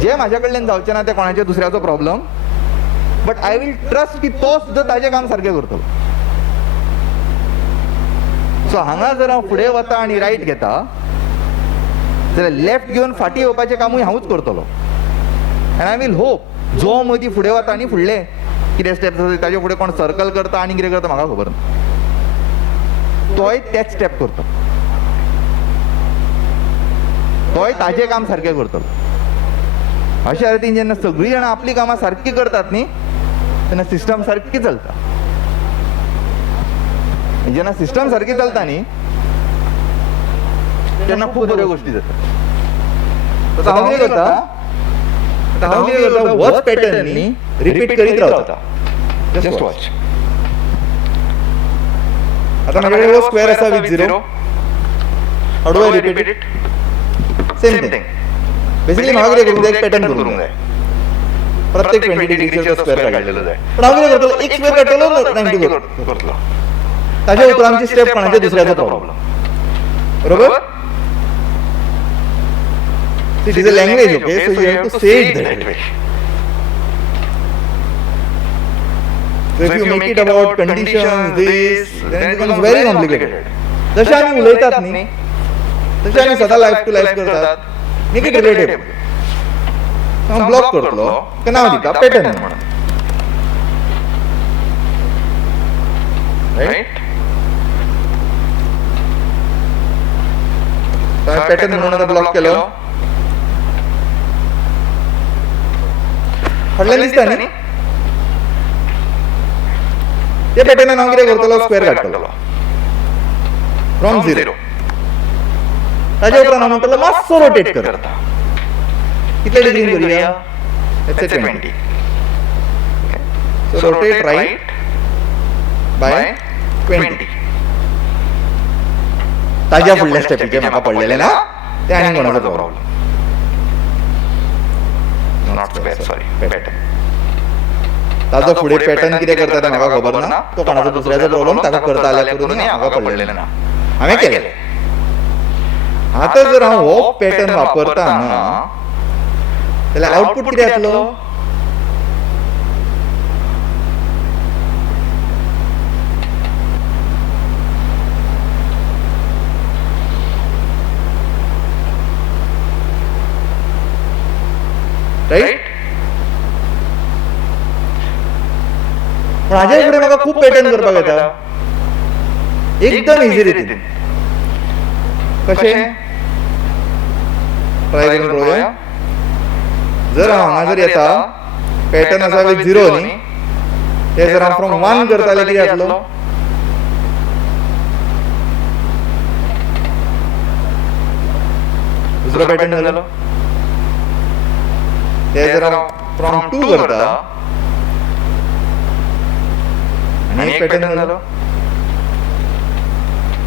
जे म्हाज्या कडल्यान जावचें ना ते कोणाच्या दुसऱ्याचो problem, but I will trust की तो सुद्दां ताजें काम सारकें करतलो. सो हांगा जर हांव फुडें वता आनी रायट घेता जाल्यार लेफ्ट घेवन फाटीं येवपाचें कामूय हांवूच करतलो. एंड आय वील होप जो मदीं फुडें वता आनी फुडलें कितें स्टेप्स आसा ताजे फुडें कोण सर्कल करता आनी कितें करता म्हाका खबर ना, तोय तेच स्टेप करता, तोय ताजें काम सारकें करतलो. अशा रितीन जेन्ना सगळीं जाणां आपलीं कामां सारकीं करतात न्ही तेन्ना सिस्टम सारकी चलता. जेन्ना सिस्टम सारकी चलता न्ही तेन्ना खूब बऱ्यो गोश्टी जातात तर हांव कितें करता होच पॅटर्न न्ही रिपीट करीत रावता जस्ट वॉच आतां म्हाजे कडेन हो स्क्वेअर आसा with zero how do I repeat it same thing basically म्हाका कितें करूंक जाय एक पॅटर्न करूंक जाय प्रत्येक 20 डिग्रीचेर स्क्वेअर काडलेलो जाय पण हांव कितें करतलो एक स्क्वेअर काडटलो 90 करतलो ताज्या उपरांत आमची स्टेप कोणाच्या दुसऱ्याचो प्रॉब्लम बरोबर it is a language okay so you have to say it that way So if you make it about conditions, this, then it becomes very complicated. जशें आमी उलयतात न्ही तशें आमी सदां लायफ टू लायफ करतात मेक इट रिलेटेबल हांव block करतलो तें नांव दिता पॅटर्न म्हणून रायट पॅटर्न म्हणून आतां ब्लॉक केलो फाटल्यान दिसता न्ही त्या पॅटर्नान हांव कितें करतलो स्क्वेअर काडटलो फ्रॉम झिरो ताज्या उपरांत हांव म्हणटलो मातसो रोटेट करता कितल्या डिग्रीन करूया let's say 20 so rotate right by 20 ताज्या फुडल्या स्टेपीचेर म्हाका पडलेलें ना तें आनी कोणाचो problem not square sorry pattern ताजो फुडें पॅटर्न कितें करता तें म्हाका खबर ना तो कोणाचो दुसऱ्याचो प्रॉब्लम ताका करता जाल्यार करून म्हाका पडलेलें ना हांवें केलें आतां जर हांव हो पॅटर्न वापरता हांगा जाल्यार आउटपुट कितें जातलो रायट पण हाजे फुडें म्हाका खूब पॅटर्न करपाक येता एकदम इझी रितीन कशें ट्राय करून पळोवया जर हांव हांगा जर येता पॅटर्न आसा विथ झिरो न्ही ते जर हांव फ्रॉम 1 करता जाल्यार कितें जातलो दुसरो पॅटर्न जालो ते जर हांव फ्रॉम 2 करता आनी एक पॅटर्न जालो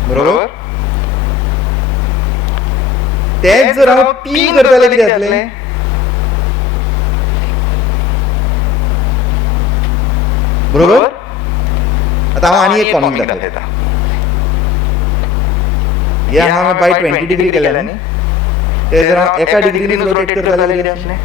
बरोबर तेच जर हांव पी करता जाल्यार कितें जातलें बरोबर आतां हांव आनी एक कॉमीक दाखयता हे हांगा बाय 20 डिग्री केलें न्ही ते जर हांव एका डिग्रीन रोटेट करता जाल्यार कितें जातलें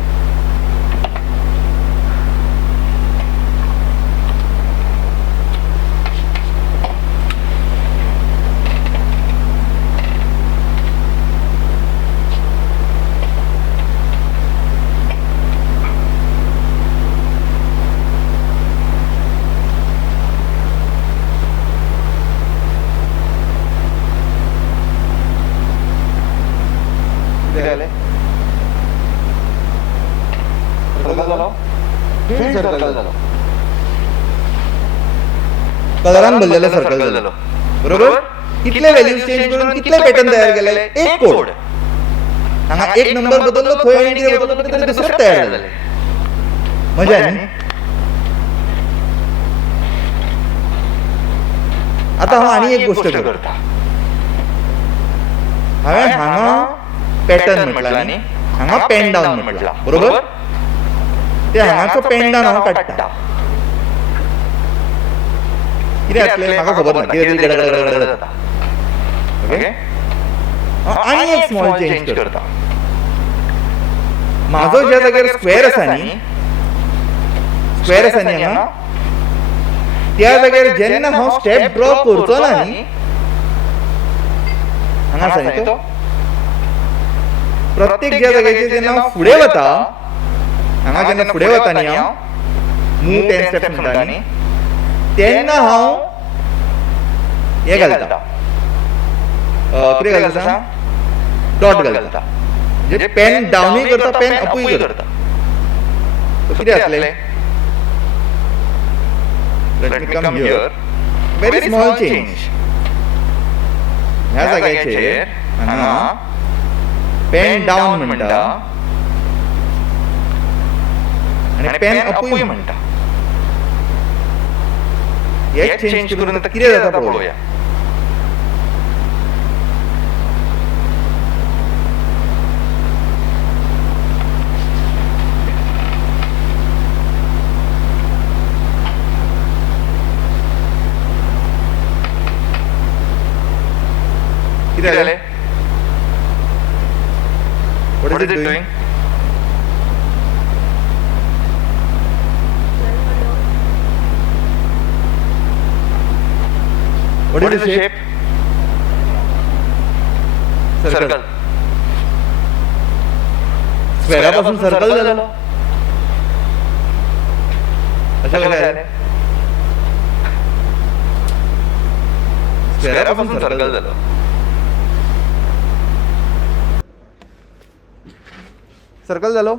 कलरान भरलेलो सर्कल जालो बरोबर कितले व्हॅल्यूज चेंज करून कितले पॅटर्न तयार केले एक कोड हांगा एक नंबर बदललो थंय आनी कितें बदललो तरी दुसरें तयार जालें मजा न्ही आतां हांव आनी एक गोश्ट करता हांवें हांगा पॅटर्न म्हटला न्ही हांगा पेन डावन म्हटला बरोबर ते हांगाचो पेन डावन हांव काडटा कितें जातलें म्हाका खबर ना कितें तरी गडगड जाता ओके आनी एक स्मॉल चेंज करता म्हाजो ज्या जाग्यार स्क्वेअर आसा न्ही हांगा त्या जाग्यार जेन्ना हांव स्टेप ड्रॉ करचो ना न्ही हांगा आसा न्ही तो प्रत्येक ज्या जाग्याचेर जेन्ना हांव फुडें वता हांगा जेन्ना फुडें वता न्ही हांव मूव 10 स्टेप्स म्हणटा न्ही तेन्ना हांव हे घालता कितें घालता डॉट घालता म्हणजे पेन डावनूय करता पेन अपूय करता कितें जातलें let me come here very small change ह्या जाग्याचेर हांगा पेन डावन म्हणटा आणि पेन अपूय म्हणटा. हेच चेंज करून आता कितें जाता पळोवया. कितें कितें जालें? जालें? What What is it doing? What is the shape? Circle. स्क्वेअरापासून सर्कल झालं. अशा कशें काय जालें? स्क्वेअरापासून सर्कल जालो. सर्कल जालो.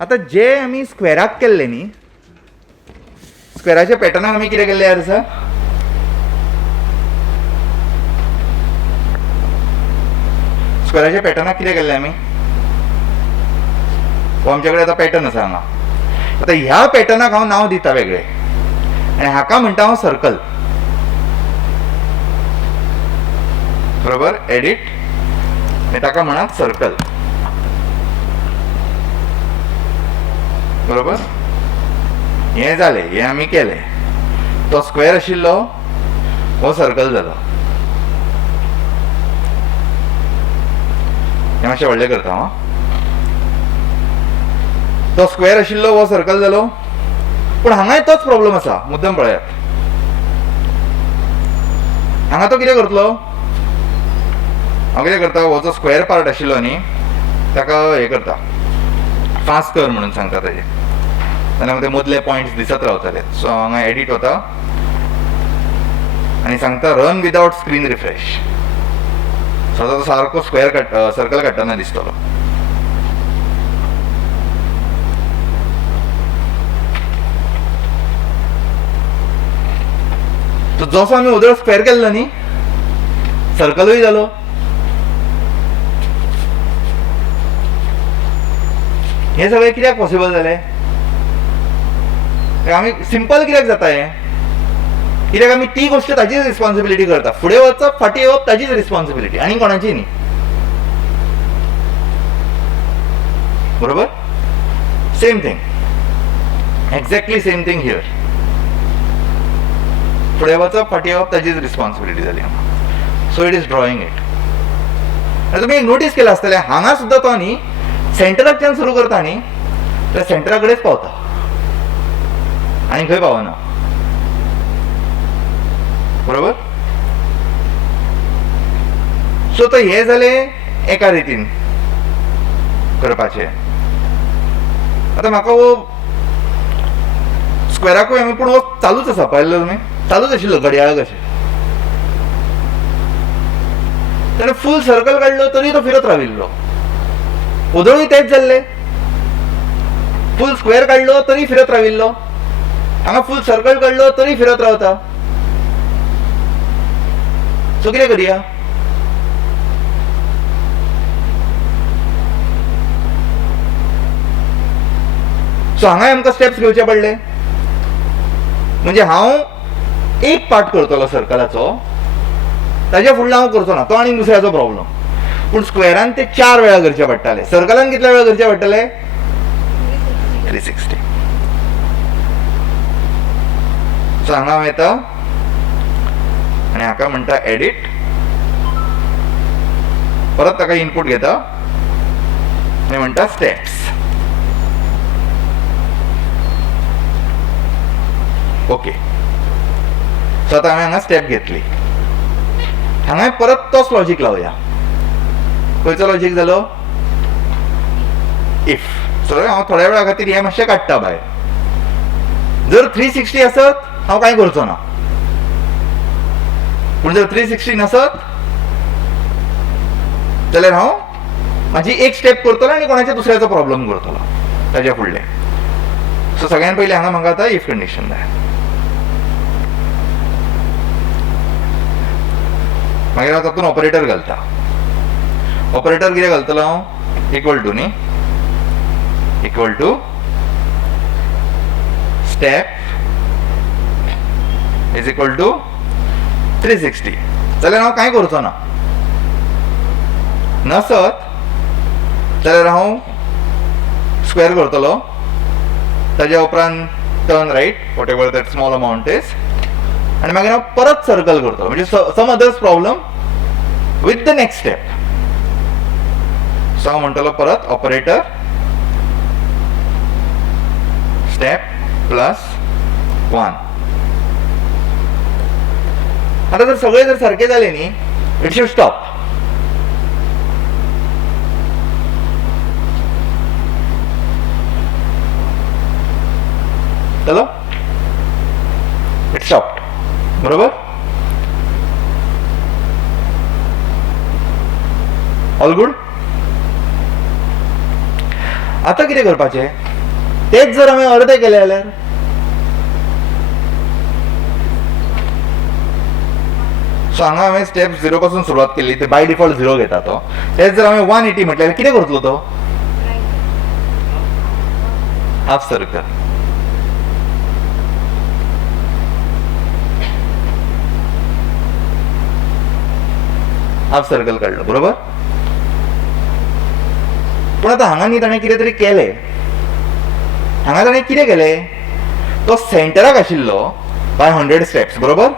आता जे आमी स्क्वेअराक केल्ले न्ही, स्क्वेअराच्या पॅटर्नाक आमी कितें केल्लें यार सर? स्क्वेअराच्या पॅटर्नाक कितें केल्लें आमी? हो आमचे कडेन आतां पॅटर्न आसा हांगा. आतां ह्या पॅटर्नाक हांव नांव दिता वेगळें आनी हाका म्हणटा हांव सर्कल. बरोबर? एडिट आनी ताका म्हणात सर्कल. बरोबर? हें जालें, हें आमी केलें. तो स्क्वेअर आशिल्लो, हो सर्कल जालो. हें मातशें व्हडलें करता हांव. तो स्क्वेअर आशिल्लो, हो सर्कल जालो. पूण हांगाय तोच प्रॉब्लेम आसा. मुद्दम पळयात. हांगा तो कितें करतलो? हांव कितें करता, हो जो स्क्वेअर पार्ट आशिल्लो न्ही, ताका हें करता, फास्ट कर म्हणून सांगता ताजें. जाल्यार ते मदले पॉयंट्स दिसत रावतले. सो हांगा एडिट वता आनी सांगता run without screen refresh. So तो सारको स्क्वेअर सर्कल काडटना दिसतलो. तो जसो आमी उदळ स्क्वेअर केल्लो न्ही, सर्कलूय जालो. हे सगळें कित्याक पॉसिबल जालें? आमी सिंपल कित्याक जाता हें? कित्याक आमी ती गोश्ट ताचीच रिस्पॉन्सिबिलिटी करता. फुडें वचप, फाटीं येवप ताचीच रिस्पॉन्सिबिलिटी, आनी कोणाची न्ही. बरोबर? Same thing, exactly same thing here. फुडें वचप, फाटीं येवप ताचीच रिस्पॉन्सिबिलिटी जाली हांगा. So it is drawing it. आनी तुमी एक नोटीस केला आसतलें, हांगा सुद्दां तो न्ही सेंटराच्यान सुरू करता न्ही, त्या सेंटरा कडेच पावता आनी खंय पावना. बरोबर? सो तो हें जालें एका रितीन करपाचें. आतां म्हाका वो स्क्वेअराकूय आमी, पूण वो चालूच आसा. पळयल्लो तुमी? चालूच आशिल्लो घडयाळ कशें. ताणें फूल सर्कल काडलो तरी तो फिरत राविल्लो. उदळूय तेच जाल्लें. फूल स्क्वेअर काडलो तरी फिरत राविल्लो. हांगा फूल सर्कल काडलो तरी फिरत रावता. सो कितें करया? सो हांगाय आमकां स्टेप्स घेवचे पडले. म्हणजे हांव एक पार्ट करतलो सर्कलाचो, ताच्या फुडलो हांव करचो ना, तो आनी दुसऱ्याचो प्रॉब्लेम. पूण स्क्वेअरान ते 4 वेळा करचे पडटाले. सर्कलान कितले वेळा करचे पडटले? 360. सो हांगा हांव येता आनी हाका म्हणटा एडिट. परत ताका इनपूट घेता आनी म्हणटा स्टेप्स. ओके. सो आतां हांवें हांगा स्टेप घेतली. हांगा परत तोच लॉजीक लावया. खंयचो लॉजीक जालो? इफ. सो हांव थोड्या वेळा खातीर हें मातशें काडटा भायर. जर 360 आसत हांव कांय करचो ना. पूण जर 360 नसत जाल्यार हांव म्हाजी एक स्टेप करतलो आनी कोणाच्या दुसऱ्याचो प्रॉब्लेम करतलो ताच्या फुडले. सो सगळ्यान पयलीं हांगा म्हाका आतां इफ कंडिशन जाय. मागीर हांव तातूंत ऑपरेटर घालता. ऑपरेटर कितें घालतलो हांव इक्वल टू न्ही equal to step is equal to 360. जाल्यार हांव कांय करचो ना. नसत जाल्यार हांव स्क्वेअर करतलो, ताज्या उपरांत turn right whatever that small amount is, आनी मागीर हांव परत सर्कल करतलो. म्हणजे some others problem with the next step. So हांव म्हणटलो परत ऑपरेटर स्टेप प्लस 1. आता जर सगळे जर सारखे जाले न्ही इट शूड स्टॉप. चलो इट स्टॉप. बरोबर. All good. आता कितें करपाचें तेच जर हांवें अर्दे केले जाल्यार सो हांगा हांवें स्टेप 0 पासून सुरवात केली ते बाय डिफॉल्ट 0 घेता तो. तेच जर हांवें 180 म्हटल्यार कितें करतलो तो हाफ सर्कल. हाफ सर्कल काढलो. बरोबर. पण आता हांगा न्ही ताणें कितें तरी केलें. हांगा ताणें कितें केलें तो सेंटराक आशिल्लो बाय 100 स्टेप्स. बरोबर.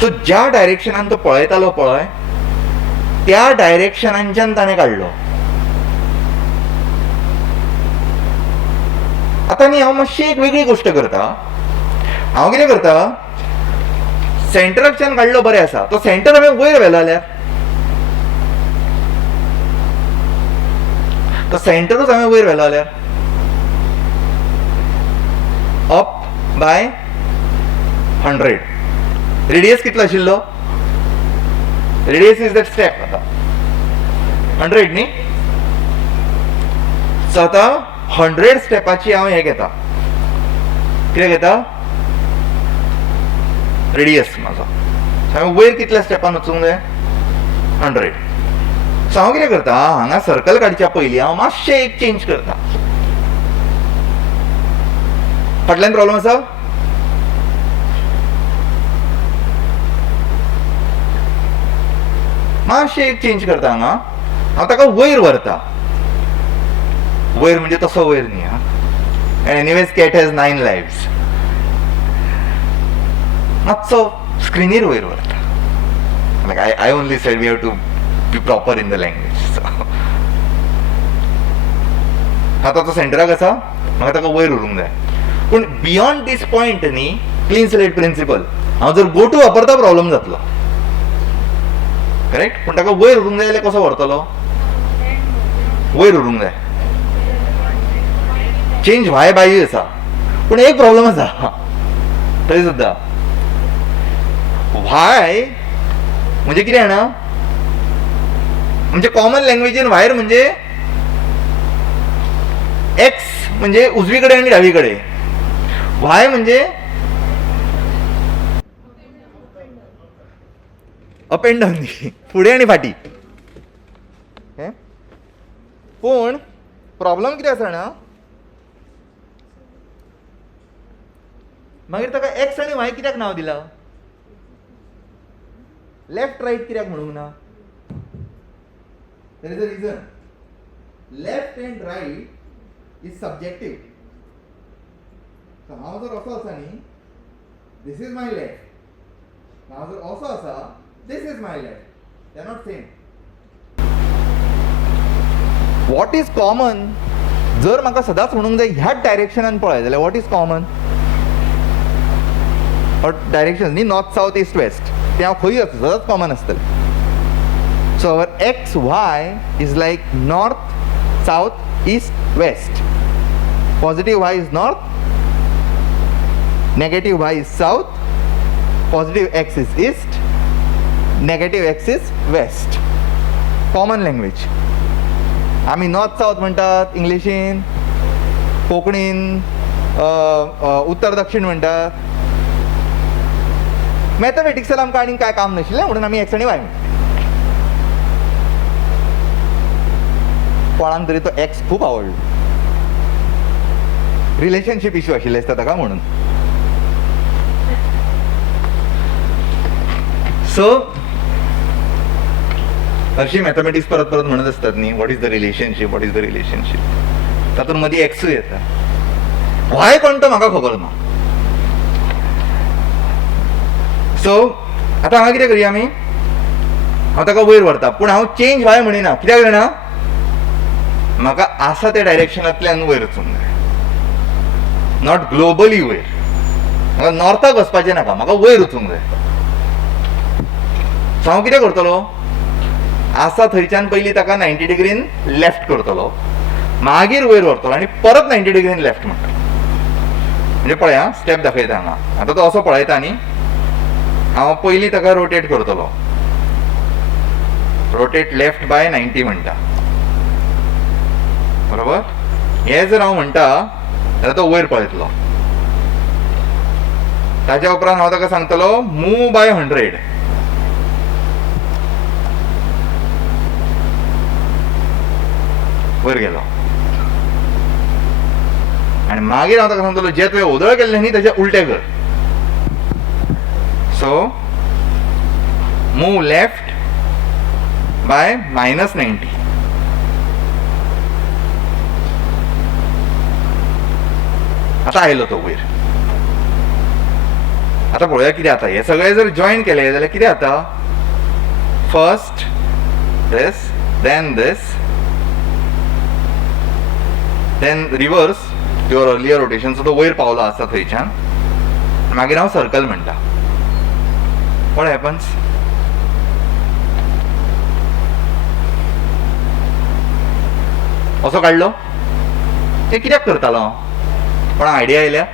सो ज्या डायरेक्शनान तो पळयतालो पळय त्या डायरेक्शनांच्यान ताणें काडलो. आता न्ही हांव मातशी एक वेगळी गोश्ट करता. हांव कितें करता सेंटराच्यान काडलो बरें आसा. तो सेंटर हांवें वयर व्हेलो जाल्यार तो सेंटरूच हांवें वयर व्हेलो जाल्यार अप बाय 100. रेडियस कितलो आशिल्लो रेडियस इज दॅट स्टेप आता 100 न्ही. सो आता 100 स्टेपाची हांव हें घेता. कितें घेता रेडियस म्हाजो. हांवें वयर कितल्या स्टेपान वचूंक जाय 100. सो हांव कितें करता हांगा सर्कल काडच्या पयलीं हांव मातशें एक चेंज करता. फाटल्यान प्रॉब्लम आसा. मातशें एक चेंज करता हांगा. हांव ताका वयर व्हरता. वयर म्हणजे तसो वयर न्ही हा. Anyways cat has 9 lives. मातसो स्क्रिनीर वयर व्हरता. Like I only said we have to be proper in the language. आतां तो सेंटराक आसा म्हाका ताका वयर व्हरूंक जाय. पूण बियॉन्ड दीस पॉयंट न्ही क्लीन स्लेट प्रिंसिपल हांव जर गो टू वापरता प्रॉब्लम जातलो. करेक्ट. पूण ताका वयर व्हरूंक जाय जाल्यार कसो व्हरतलो वयर व्हरूंक जाय. चेंज व्हाय बाय आसा. पूण एक प्रॉब्लम आसा तरी सुद्दां व्हाय म्हणजे कितें जाणा म्हणजे कॉमन लँग्वेजीन व्हायर म्हणजे एक्स म्हणजे उजवी कडेन आनी डावी कडेन. व्हाय म्हणजे अप एंड डावन फुडें आनी फाटी. पूण प्रॉब्लम कितें आसा जाणा मागीर ताका एक्स आनी व्हाय कित्याक नांव दिलां लेफ्ट राईट कित्याक म्हणूंक ना. There is a reason. Left and right is subjective. हांव जर असो आसा न्ही दिस इज माय लेफ्ट. हांव जर असो आसा this is my left. They are not same. What is common जर म्हाका सदांच म्हणूंक जाय ह्याच डायरेक्शनान पळय जाल्यार वॉट इज कॉमन डायरेक्शन न्ही नॉर्थ साउथ ईस्ट वेस्ट ते हांव खंय सदांच कॉमन आसतलें. So our X Y is like north south east west. Positive Y is north, negative Y is south, positive X is east, negative X is west. Common language. आमी north south म्हणटात इंग्लिशीन, कोंकणीन उत्तर दक्षिण म्हणटात. मॅथमॅटिक्साला आमकां आनीक काय काम नाशिल्लें म्हणून आमी एक्स आनी वाय म्हणटा. कोणाक तरी तो एक्स खूब आवडलो, रिलेशनशीप इश्यू आशिल्ले दिसता ताका म्हणून. सो हरशी मॅथमॅटिक्स परत परत म्हणत असतात न्ही, what is the relationship, what is the relationship. तातूंत मदीं एक्सूय येता. व्हाय कोण तो म्हाका खबर ना. सो आतां हांगा कितें करया आमी, हांव ताका वयर व्हरता पूण हांव चेंज व्हाय म्हणिना. कित्याक जाणा, म्हाका आसा त्या डायरेक्शनांतल्यान वयर वचूंक जाय, नॉट ग्लोबली वयर. म्हाका नॉर्थाक वचपाचें नाका, म्हाका वयर वचूंक जाय. सो हांव कितें करतलो, आसा थंयच्यान पयलीं ताका 90 डिग्रीन लेफ्ट करतलो, मागीर वयर व्हरतलो आनी परत 90 डिग्रीन लेफ्ट म्हणटा. म्हणजे पळय हां, स्टेप दाखयता हांगा. आतां तो असो पळयता न्ही, हांव पयलीं ताका रोटेट करतलो, रोटेट लेफ्ट बाय 90 म्हणटा, बरोबर. हे जर हांव म्हणटा जाल्यार तो वयर पळयतलो. ताच्या उपरांत हांव ताका सांगतलो मूव बाय 100. वयर गेलो आनी मागीर हांव ताका सांगतलो जे तुवें ओदळ केल्ले न्ही ताचे उलटे कर. So move left by -90. आतां आयलो तो वयर. आतां पळोवया कितें जाता. हे सगळे जर जॉईन केले जाल्यार कितें जाता, first this, then this, then reverse your earlier rotation. So तो वयर पावलो आसा थंयच्यान, मागीर हांव सर्कल म्हणटा. what happens, असो काडलो. ते कित्याक करतालो हांव, कोणाक आयडिया आयल्या?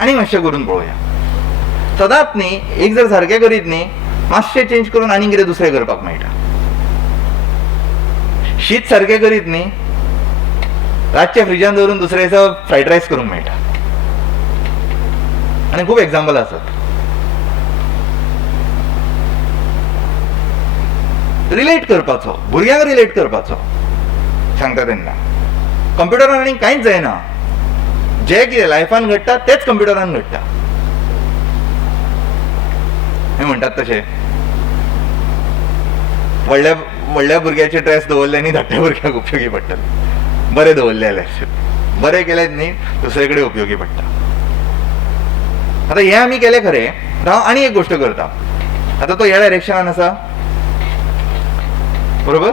आनी मातशें करून पळोवया. सदांच न्ही एक जर सारकें करीत न्ही, मातशें चेंज करून आनीक कितें दुसरें करपाक मेळटा. शीत सारकें करीत न्ही, रातचे फ्रिजान दवरून दुसरे दिसा फ्रायड रायस करूंक मेळटा. आनी खूब एग्जाम्पल आसात. रिलेट करपाचो, भुरग्यांक रिलेट करपाचो सांगता तेन्ना. कंप्युटरान आनी कांयच जायना. जे कितें लायफान घडटा तेच कंप्युटरान घडटा. हे म्हणटात तशें, व्हडल्या भुरग्याचे ड्रेस दवरले न्ही धाकट्या भुरग्याक उपयोगी पडटले. बरे दवरले जाल्यार, बरे केलेत न्ही दुसरे कडेन उपयोगी पडटा. आतां हे आमी केले खरें. हांव आनी एक गोश्ट करता. आतां तो ह्या डायरेक्शनान आसा, बरोबर.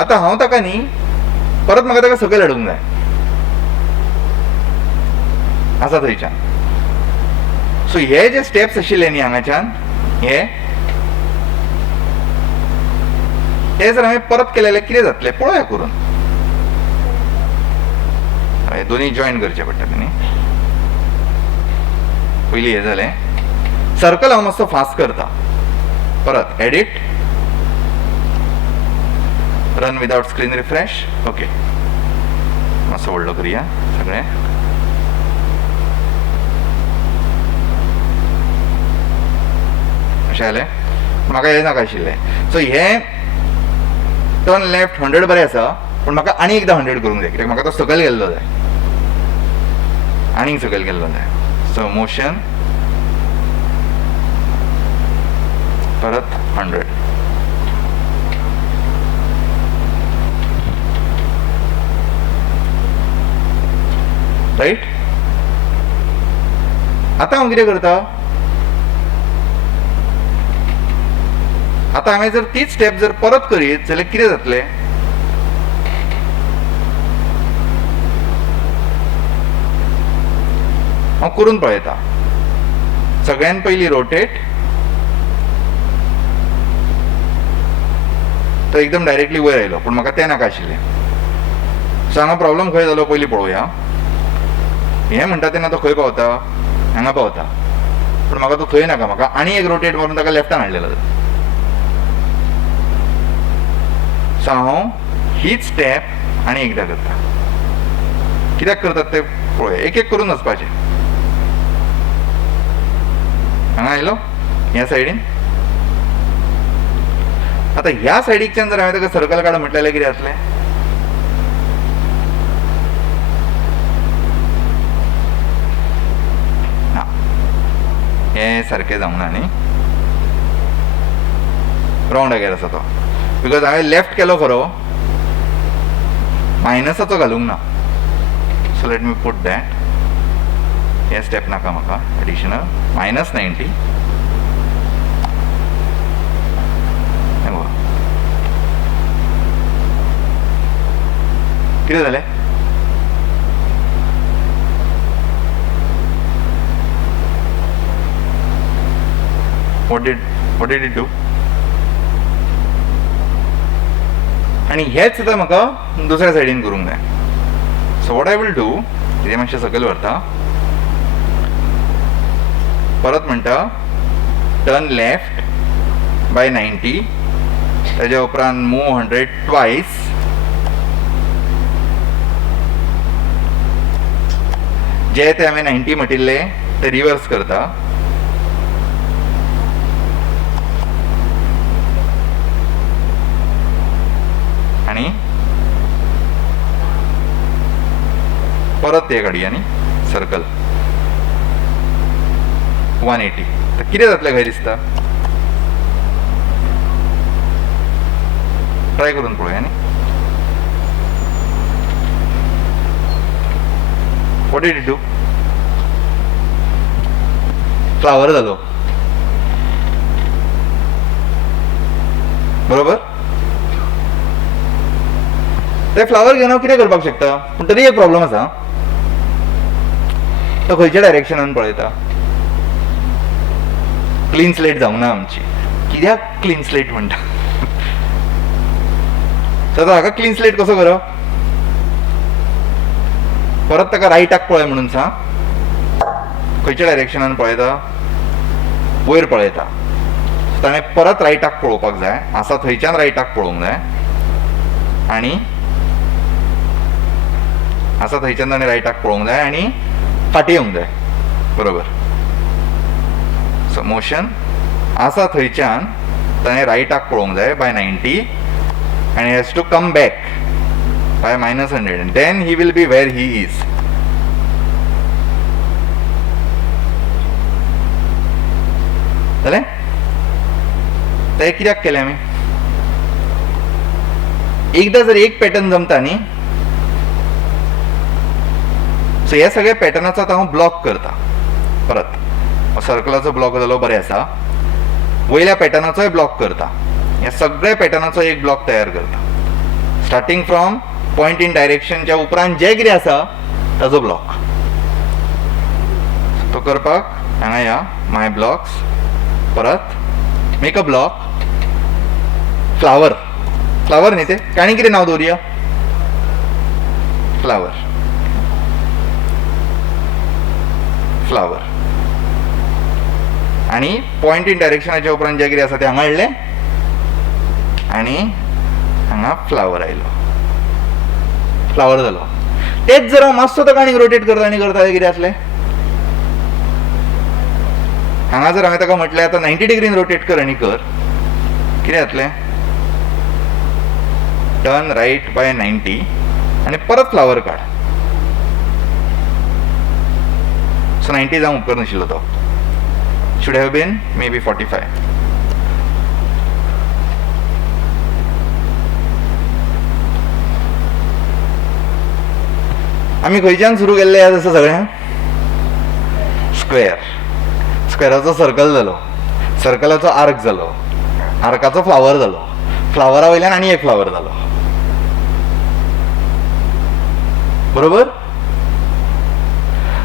आतां हांव ताका न्ही परत म्हाका ताका सकयल हाडूंक जाय आसा थंयच्यान. सो हे जे स्टेप्स आशिल्ले न्ही हांगाच्यान, हे जर हांवें परत केले जाल्यार कितें जातलें पळोवया करून. हे दोनी जॉईन करचे पडटले न्ही. पयलीं हे जालें. सर्कल हांव मातसो फास्ट करता. परत edit, run without screen refresh. Okay, मातसो व्हडलो करुया सगळें. अशें जालें. म्हाका हें नाका आशिल्लें. सो हे टर्न लेफ्ट 100 बरें आसा, पूण म्हाका आनी एकदां 100 करूंक जाय, कित्याक म्हाका तो सकयल गेल्लो जाय, आनीक सकयल गेल्लो जाय. सो मोशन परत 100. राईट. आतां हांव कितें करता, आतां हांवें जर तीच स्टेप जर परत करीत जाल्यार कितें जातलें, हांव करून पळयता. सगळ्यान पयलीं रोटेट, तो एकदम डायरेक्टली वयर आयलो, पूण म्हाका तें नाका आशिल्लें. सो हांगा प्रॉब्लम खंय जालो पयलीं पळोवया. हें म्हणटा तेन्ना तो खंय पावता, हांगा पावता, पूण म्हाका तो थंय नाका. म्हाका आनी एक रोटेट मारून ताका लेफ्टान हाडलेलो जाता. सो हांव हीच स्टेप आनी एकदां करता. कित्याक करतात ते पळय, एक एक करून वचपाचें. हांगा आयलो ह्या सायडीन. आतां ह्या सायडीच्यान जर हांवें ताका सर्कल काड म्हटलें जाल्यार कितें जातलें? ना, हें सारकें जावना न्ही. रॉंग डायग्राम आसा तो, बिकॉज हांवें लेफ्ट केलो खरो, मायनसाचो घालूंक ना. So let me put that. हे स्टेप नाका म्हाका. एडिशनल -90. कितें जालें? What did it do? आणि हेच आता म्हाका दुसऱ्या सायडीन करूंक जाय. So what I will do, कितें मातशें सकयल व्हरता, परत म्हणटा टर्न लेफ्ट बाय 90, ताज्या उपरांत मूव 100 ट्वायस. जे ते हांवें 90 म्हटिल्ले ते रिवर्स करता. आणि परत ते काडया न्ही सर्कल 180. तर कितें जातलें खंय दिसता? ट्राय करून पळोवया न्ही. What did it do? Flower जालो, बरोबर? ते फ्लावर घेवन हांव कितें करपाक शकता, पूण तरी एक प्रॉब्लम आसा. तो खंयच्या डायरेक्शनान पळयता. क्लीन स्लेट जावंक ना आमची. कित्याक क्लीन स्लेट म्हणटा? तर हाका क्लीन स्लेट कसो करप? परत ताका रायटाक पळय म्हणून सांग. खंयच्या डायरेक्शनान पळयता? वयर पळयता. ताणें परत रायटाक पळोवपाक जाय. आसा थंयच्यान रायटाक पळोवंक जाय. आनी आसा थंयच्यान ताणें रायटाक पळोवंक जाय आनी फाटीं येवंक जाय, बरोबर? सो मोशन आसा थंयच्यान ताणें रायटाक पळोवंक जाय बाय 90 आनी has to come back by -100 and then he will be where he is. जालें? ते कित्याक केलें आमी? एकदां जर एक पॅटर्न जमता न्ही, सो हे सगळे पॅटर्नाचो हांव ब्लॉक करता. परत सर्कलाचो ब्लॉक जालो, बरें आसा. वयल्या पॅटर्नाचोय ब्लॉक करता. हे सगळे पॅटर्नाचो एक ब्लॉक तयार करता. स्टार्टिंग फ्रॉम पॉइंट इन डायरेक्शनच्या उपरांत जे कितें आसा ताजो ब्लॉक. तो करपाक हांगा या माय ब्लॉक्स, परत make a block flower. Flower न्ही ते, आनी कितें नांव दवरया? फ्लावर. फ्लावर. आनी पॉइंट इन डायरेक्शनाच्या उपरांत जे कितें आसा ते हांगा हाडलें आनी हांगा फ्लावर आयलो. फ्लावर जालो. तेच जर हांव मातसो तो आनीक रोटेट करता आनी करता कितें जातलें? हांगा जर हांवें ताका म्हटलें आतां 90 डिग्रीन रोटेट कर आनी कर, कितें जातलें? टर्न रायट बाय 90 आनी परत फ्लावर काड. सो 90 जावंक उपकार नाशिल्लो तो. Should have been maybe 45. आमी खंयच्यान सुरू केल्लें याद आसा सगळ्यांक? स्क्वेअर. स्क्वेअराचो सर्कल जालो, सर्कलाचो आर्क जालो, आर्काचो फ्लावर जालो, फ्लावरा वयल्यान आनी एक फ्लावर जालो, बरोबर?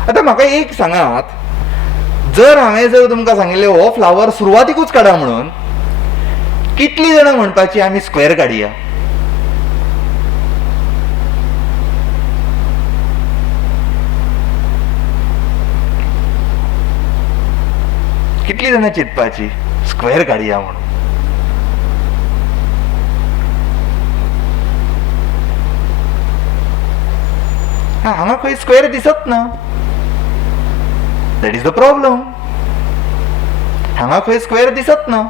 आतां म्हाका एक सांगात, जर हांवें जर तुमकां सांगिल्लें हो फ्लावर सुरवातीकूच काडा म्हणून, कितलीं जाणां म्हणपाची आमी स्क्वेअर काडया? कितली जाणां चिंतपाची स्क्वेअर काडया म्हणून? हांगा खंय स्क्वेअर दिसत ना. That is the problem. हांगा खंय स्क्वेअर दिसत ना,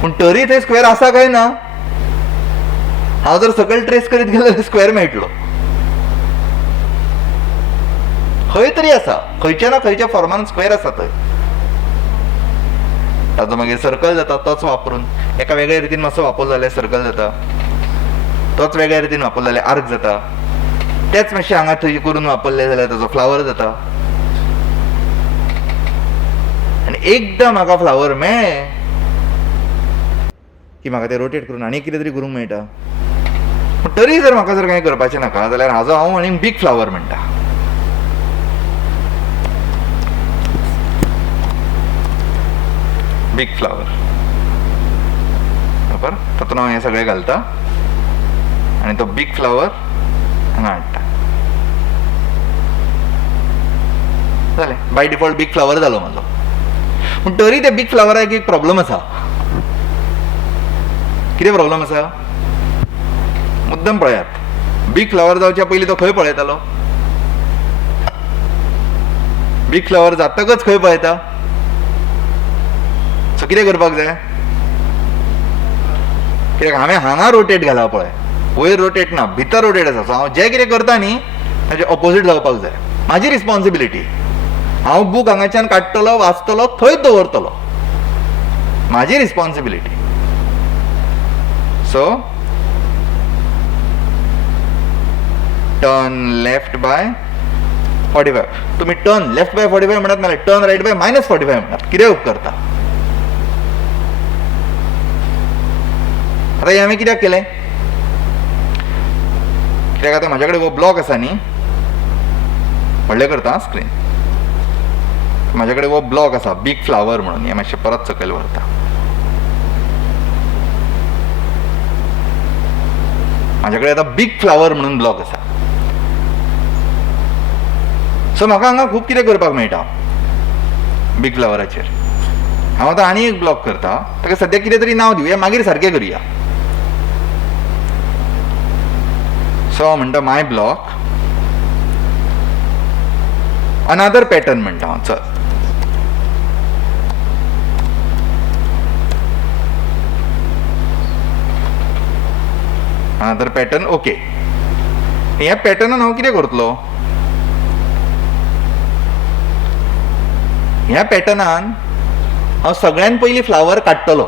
पूण तरी थंय स्क्वेअर आसा काय ना. हांव जर सकयल ट्रेस करीत गेलो जाल्यार स्क्वेअर मेळटलो. खंय तरी आसा, खंयच्या ना खंयच्या फॉर्मान स्क्वेअर आसा थंय. ताजो मागीर सर्कल जाता तोच वापरून. एका वेगळ्या रितीन मातसो वापरलो जाल्यार सर्कल जाता, तोच वेगळ्या रितीन वापरलो जाल्यार आर्क जाता. तेच मातशें हांगा थंय करून वापरले जाल्यार ताजो फ्लावर जाता. आनी एकदां म्हाका फ्लावर मेळ्ळें की म्हाका ते रोटेट करून आनी कितें तरी करूंक मेळटा. पूण तरी जर म्हाका जर कांय करपाचें नाका जाल्यार हाजो हांव आनीक बीग फ्लावर म्हणटा. Big flower. बरोबर. तातूंत हांव हें सगळें घालता आनी तो बीग फ्लावर हांगा हाडटा. जालें. बाय डिफॉल्ट बीग फ्लावर जालो म्हाजो. पूण तरी त्या बीग फ्लावराक एक प्रॉब्लम आसा. कितें प्रॉब्लम आसा? मुद्दम पळयात. बीग फ्लावर जावच्या पयलीं तो खंय पळयतालो? बीग फ्लावर जातकच खंय पळयता? सो कितें करपाक जाय? कित्याक हांवें हांगा रोटेट घाला पळय, वयर रोटेट ना, भितर रोटेट आसा. सो हांव जें कितें करता न्ही ताचें ऑपोजीट जावपाक जाय. म्हाजी रिस्पॉन्सिबिलिटी. हांव बूक हांगाच्यान काडटलो, वाचतलो, थंयच दवरतलो. म्हाजी responsibility. So turn left by 45. तुम्ही टर्न लेफ्ट बाय 45 म्हणत नाल्यार टर्न राईट बाय -45 म्हणत. कितें उपकारता? आता हे हांवें कित्याक केलें? कित्याक आतां म्हाजे कडेन हो ब्लॉक आसा न्ही, व्हडलें करता स्क्रीन. म्हाजे कडेन हो ब्लॉक आसा बीग फ्लावर म्हणून. हें मातशें परत सकयल व्हरता. म्हाजे कडेन आतां बीग फ्लावर म्हणून ब्लॉक आसा. सो म्हाका हांगा खूब कितें करपाक मेळटा बीग फ्लावराचेर. हांव आतां आनी एक ब्लॉक करता. ताका सद्याक कितें तरी नांव दिवया, मागीर सारकें करुया. सो हांव म्हणटा माय ब्लॉक, अनादर पॅटर्न म्हणटा हांव. चल, अनादर पॅटर्न. ओके. ह्या पॅटर्नान हांव कितें करतलो? ह्या पॅटर्नान हांव सगळ्यान पयलीं फ्लावर काडटलो.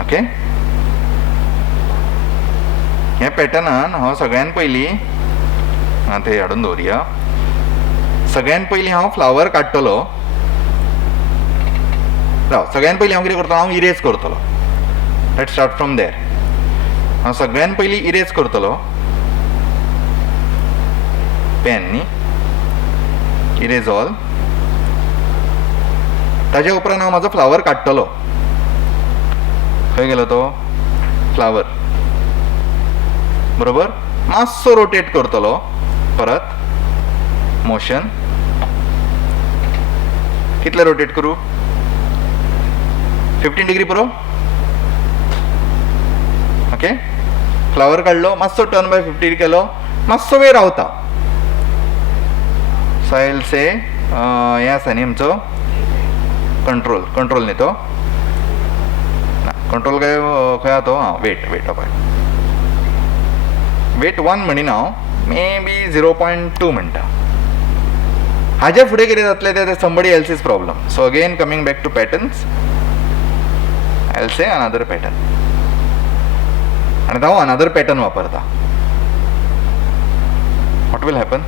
ओके. ह्या पॅटर्नान हांव सगळ्यान पयलीं थंय हाडून दवरया. सगळ्यान पयलीं हांव फ्लावर काडटलो. राव, सगळ्यान पयलीं हांव कितें करतलो? हांव इरेज करतलो. Let's start from there. हांव सगळ्यान पयलीं इरेज करतलो. पेन न्ही, इरेज ऑल. ताज्या उपरांत हांव म्हाजो फ्लावर काडटलो. खंय गेलो तो फ्लावर? बरोबर. मातसो रोटेट करतलो. परत मोशन. कितले रोटेट करूं? 15 डिग्री पुरो. ओके. फ्लावर काडलो, मातसो टर्न बाय 50 केलो, मातसो वेळ रावता. सो आय विल से हें आसा न्ही आमचो कंट्रोल. कंट्रोल न्ही तो? ना, कंट्रोल काय खंय आहा तो? हां, वेट पळय. वेट 1 म्हणिना हांव, मे बी 0.2 म्हणटा. हाजे फुडें कितें जातलें तें somebody else's problem. So again coming back to patterns, I will say another pattern. आनी हांव अनादर पॅटर्न वापरता. What will happen?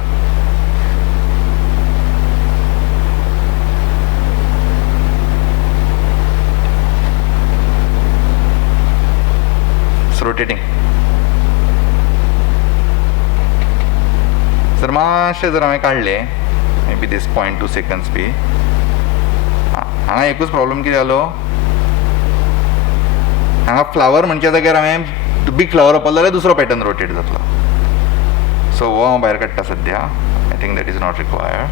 रोटेटिंग. जर मातशें जर हांवें काडलें, मे बी दीस 0.2 सेकंड्स बी. हांगा एकूच प्रॉब्लम कितें जालो? हांगा फ्लावर म्हणच्या जाग्यार हांवें बीग फ्लावर वापरलो जाल्यार दुसरो पॅटर्न रोटेट जातलो. सो हो हांव भायर काडटा सद्या. I think that is not required.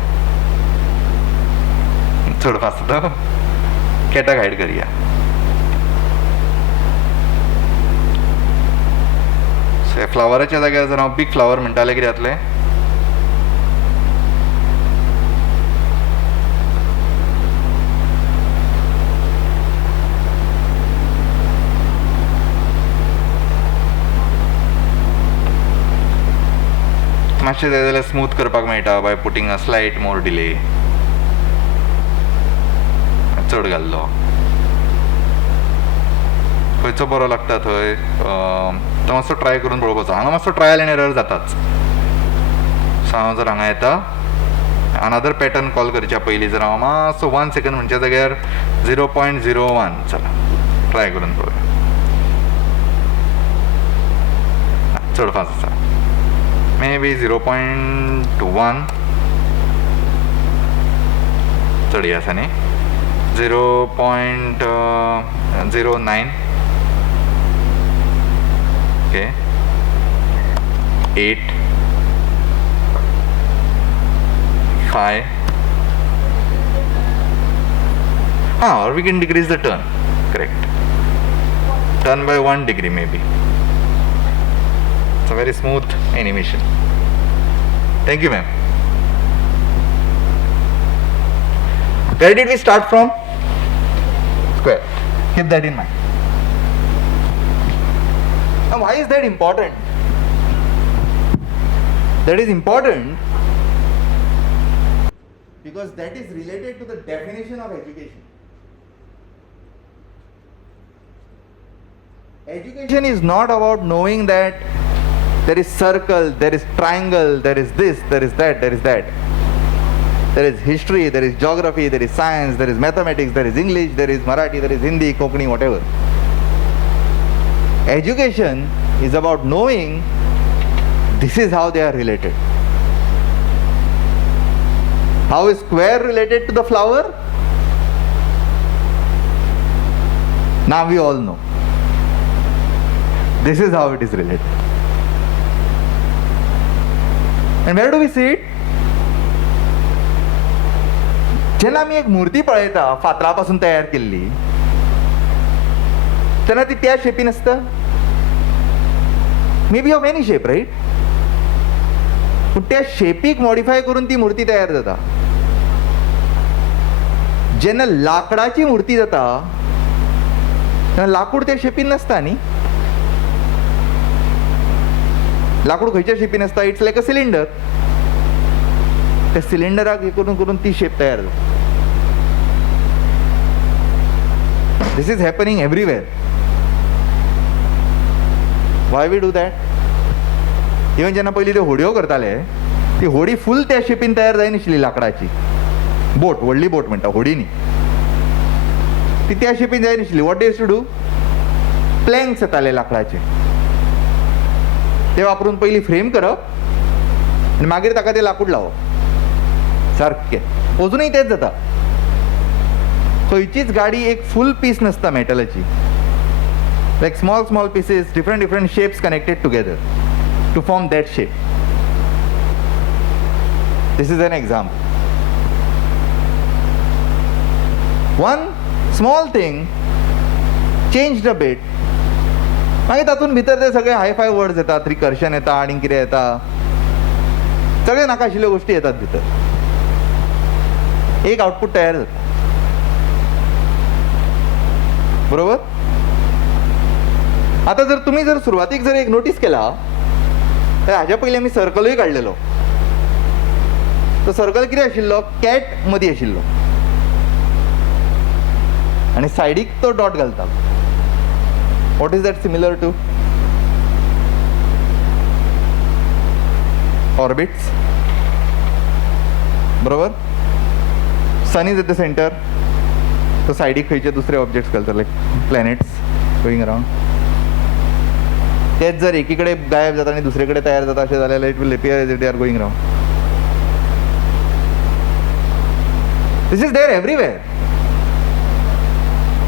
चड फास्ट तो कॅटाक हायड करया. फ्लावराच्या जाग्यार जर हांव बिग फ्लावर म्हणटालें कितें जातलें? मातशें जाय जाल्यार स्मूथ करपाक मेळटा बाय पुटींग अ स्लायट मोर डिले. चड घाल्लो खंयचो बरो लागता थंय तो मातसो ट्राय करून पळोवपाचो. हांगा मातसो ट्रायल एंड एरर जाताच. सो हांव जर हांगा येता अनादर पॅटर्न कॉल करच्या पयलीं जर हांव मातसो 1 सेकंड म्हणच्या जाग्यार 0.01 चला ट्राय करून पळोवया. चड फास्ट आसा. मे बी 0.1 चड आसा न्ही. 0.09 okay 8 5 or we can decrease the turn. Correct. Turn by 1 degree maybe. It's a very smooth animation. Thank you, ma'am. Where did we start from? Square. Keep that in mind. Now, why is that important? That is important because that is related to the definition of education. Education is not about knowing that there is circle, there is triangle, there is this, there is that, there is that. There is history, there is geography, there is science, there is mathematics, there is English, there is Marathi, there is Hindi, Konkani, whatever. Education is about knowing this is how they are related. How is square related to the flower? Now we all know. This is how it is related. And where do we see it? जेन्ना आमी एक मुर्ती पळयता फातरापासून तयार केल्ली तेन्ना ती त्या शेपीन आसता. May be of any shape right. पूण त्या शेपीक मॉडिफाय करून ती मुर्ती तयार जाता. जेन्ना लाकडाची मुर्ती जाता तेन्ना लाकूड त्या शेपीन नासता न्ही. लाकूड खंयच्या शेपीन आसता? It's like a cylinder. त्या सिलिंडराक हे करून करून ती शेप तयार जाता. This is happening everywhere. Why we do that? Even जेन्ना पयलीं त्यो होडयो करताले ती होडी फूल त्या शेपीन तयार जायनाशिल्ली लाकडाची. बोट, व्हडली बोट म्हणटा, होडी न्ही. ती त्या शेपीन जायनाशिल्ली. What do use to do? Planks येताले लाकडाचे. ते वापरून पयलीं फ्रेम करप आनी मागीर ताका ते लाकूड लावप. सारकें. अजुनूय तेच जाता. खंयचीच गाडी एक फूल पीस नासता मेटलाची. Like small small pieces, different different shapes connected together to form that shape. This is an example. One small thing changed a bit. मागीर तातूंत भितर ते सगळे हायफाय वर्ड्स येतात, रिकर्शन येता, आनी कितें येता, सगळे नाका आशिल्ल्यो गोश्टी येतात भितर. एक आउटपुट तयार जाता. बरोबर? आता जर तुम्ही जर सुरवातीक जर एक नोटीस केला तर हाज्या पयलीं आमी सर्कलूय काडलेलो. तो सर्कल कितें आशिल्लो? कॅट मदीं आशिल्लो आनी सायडीक तो डॉट घालता. What is that similar to? Orbits. बरोबर? Sun is at the centre. तो सायडीक खंयचे दुसरे ऑब्जेक्ट्स घालता लायक प्लॅनेट्स गोईंग अराउंड. तेच जर एकी कडेन गायब जाता आनी दुसरे कडेन तयार जाता अशें जाल्यार it will appear as it they are going around. This is there everywhere.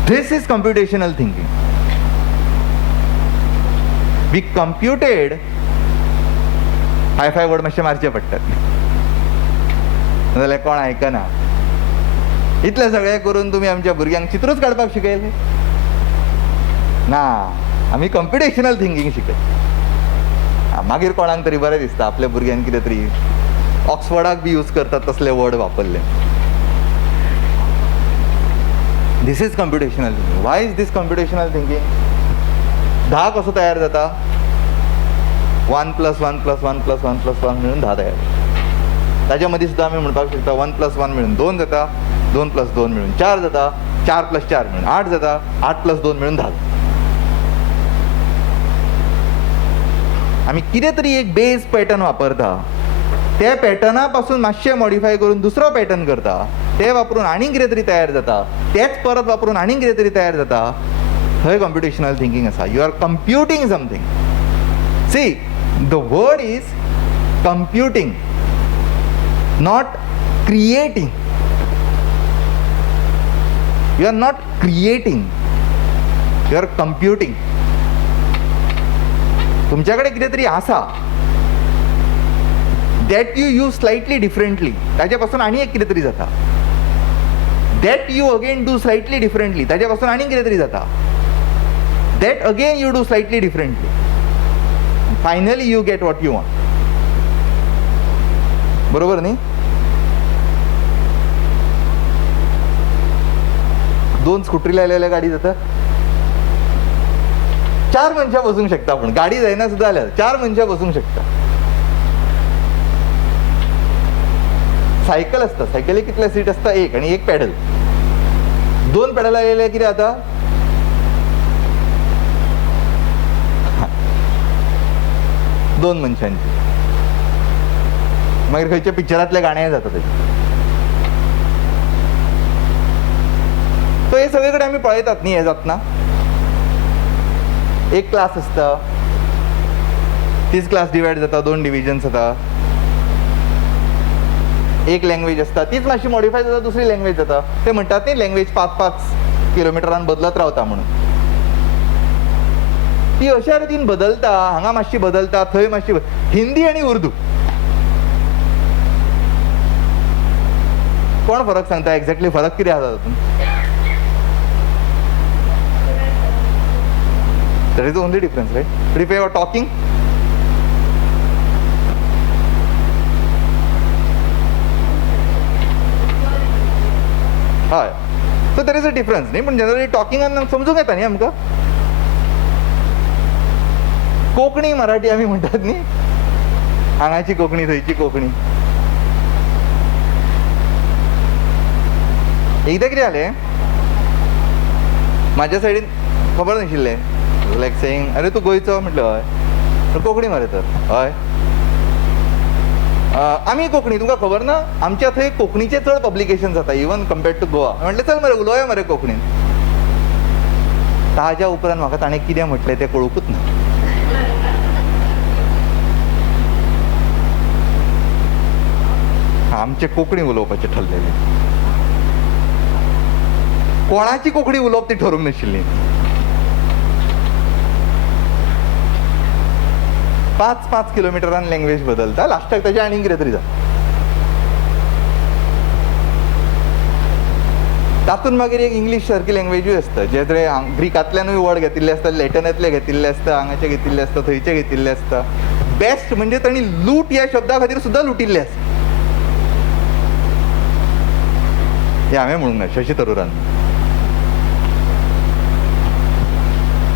This is computational thinking. We computed hifi word मातशे मारचे पडटात जाल्यार कोण आयकना. इतलें सगळें करून तुमी आमच्या भुरग्यांक चित्रूच काडपाक शिकयले ना. आमी कम्प्युटेशनल थिंकींग शिकयता. मागीर कोणाक तरी बरें दिसता आपल्या भुरग्यांक कितें तरी ऑक्सफर्डाक बी यूज करतात तसले वर्ड वापरले. This is computational thinking. Why is this computational thinking? 10 कसो तयार जाता? 1 + 1 + 1 + 1 + 1 मिळून 10 तयार जाता. ताच्या मदीं सुद्दां आमी म्हणपाक शकता 1 + 1 मिळून 2 जाता, 2 + 2 मिळून 4 जाता, 4 + 4 मिळून 8 जाता, 8 + 2 मिळून 10 जाता. आमी कितें तरी एक बेज पॅटर्न वापरता, त्या पॅटर्ना पासून मातशें मॉडिफाय करून दुसरो पॅटर्न करता, ते वापरून आनीक कितें तरी तयार जाता, तेच परत वापरून आनीक कितें तरी तयार जाता. थंय कम्प्युटेशनल थिंकिंग आसा. You are computing something. See, the word is computing, not creating. You are not creating, you are computing. तुमच्याकडे कितें तरी आसा that you use slightly differently, ताचे पासून आनी एक कितें तरी जाता. That you again do slightly differently, ताचे पासून आनी कितें तरी जाता. That again you do slightly differently. Finally you get what you want. बरोबर न्ही? 2 स्कुटरी लायलेल्या गाडी जाता. 4 मनशां बसूंक शकता. पूण गाडी जायना सुद्दां जाल्यार 4 मनशां बसूंक शकता. सायकल आसता, सायकलीक कितले सीट आसता? 1 आनी 1 पॅडल. 2 पॅडल लायलेले कितें जाता? 2 मनशांची. मागीर खंयच्या पिक्चरांतले गाणें जाता तेजें. सो हे सगळे कडेन आमी पळयतात न्ही, हें जातना. एक क्लास आसता, तीच क्लास डिवायड जाता, 2 डिविजन्स जाता. एक लँग्वेज आसता, तीच मातशी मॉडिफाय जाता, दुसरी लँग्वेज जाता. ते म्हणटात न्ही लँग्वेज 5-5 किलोमिटरान बदलत रावता म्हणून. ती अशा रितीन बदलता, हांगा मातशी बदलता, थंय मातशी. हिंदी आनी उर्दू कोण फरक सांगता? एक्झॅक्टली फरक कितें आसा तातूंत? That is the only difference, right? But if you are talking, हय, so there is a difference न्ही. पूण जनरली टॉकिंगान समजूंक येता न्ही आमकां. कोंकणी मराठी आमी म्हणटात न्ही, हांगाची कोंकणी, थंयची कोंकणी. एकदां कितें जालें, म्हाज्या सायडीन खबर नाशिल्लें, लायक सेईंग, अरे तूं गोंयचो? म्हटलें हय. कोंकणी मरे तर. हय. आमी कोंकणी, तुमकां खबर ना? आमच्या थंय कोंकणीचे चड पब्लिकेशन जाता इवन कम्पेर्ड टू गोवा. म्हटलें चल मरे उलोवया मरे कोंकणीन. ताज्या उपरांत म्हाका ताणें कितें म्हटलें तें कळुकूच ना. आमचें कोंकणी उलोवपाचें ठरलेलें. कोणाची कोंकणी उलोवप ती ठरूंक नाशिल्ली. 5-5 किलोमिटरान लँग्वेज बदलता, लास्टाक ताजें आनीक कितें तरी जाता. तातूंत मागीर एक इंग्लीश सारकी लँग्वेजूय आसता, जे थंय ग्रीकांतल्यानूय वर्ड घेतिल्ले आसता, लॅटनांतले घेतिल्ले आसता, हांगाचे घेतिल्ले आसता, थंयचे घेतिल्ले आसता. बेस्ट म्हणजे तांणी लूट ह्या शब्दा खातीर सुद्दां लुटिल्ले आसता. हें हांवें म्हणूंक ना, Shashi थरुरान.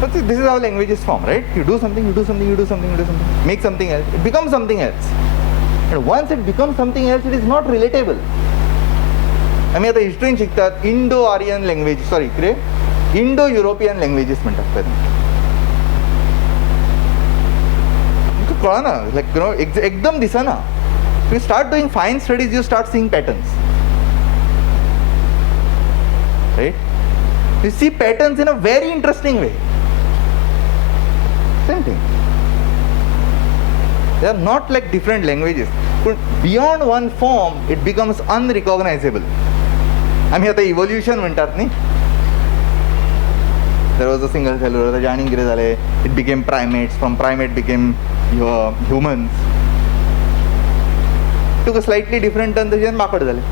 But this is how languages form, right? You do something, you do something, you do something, you do something, make something else, it becomes something else. And once it becomes something else, it is not relatable. आमी आतां हिस्ट्रीन शिकतात Indo Aryan language, sorry कितें Indo European languages म्हणटात पळय. तुमकां कळना, like you know, एकदम दिसना. You start doing fine studies, you start seeing patterns, right? You see patterns in a very interesting way. Same thing. They are not like different languages. But beyond one form, it becomes unrecognizable. आम्ही आता evolution म्हणतात न्ही. There was a single cell, ताचे आनीक कितें जालें, it became primates, from primate became humans. Took a slightly different turn, ताचे माकड जालें.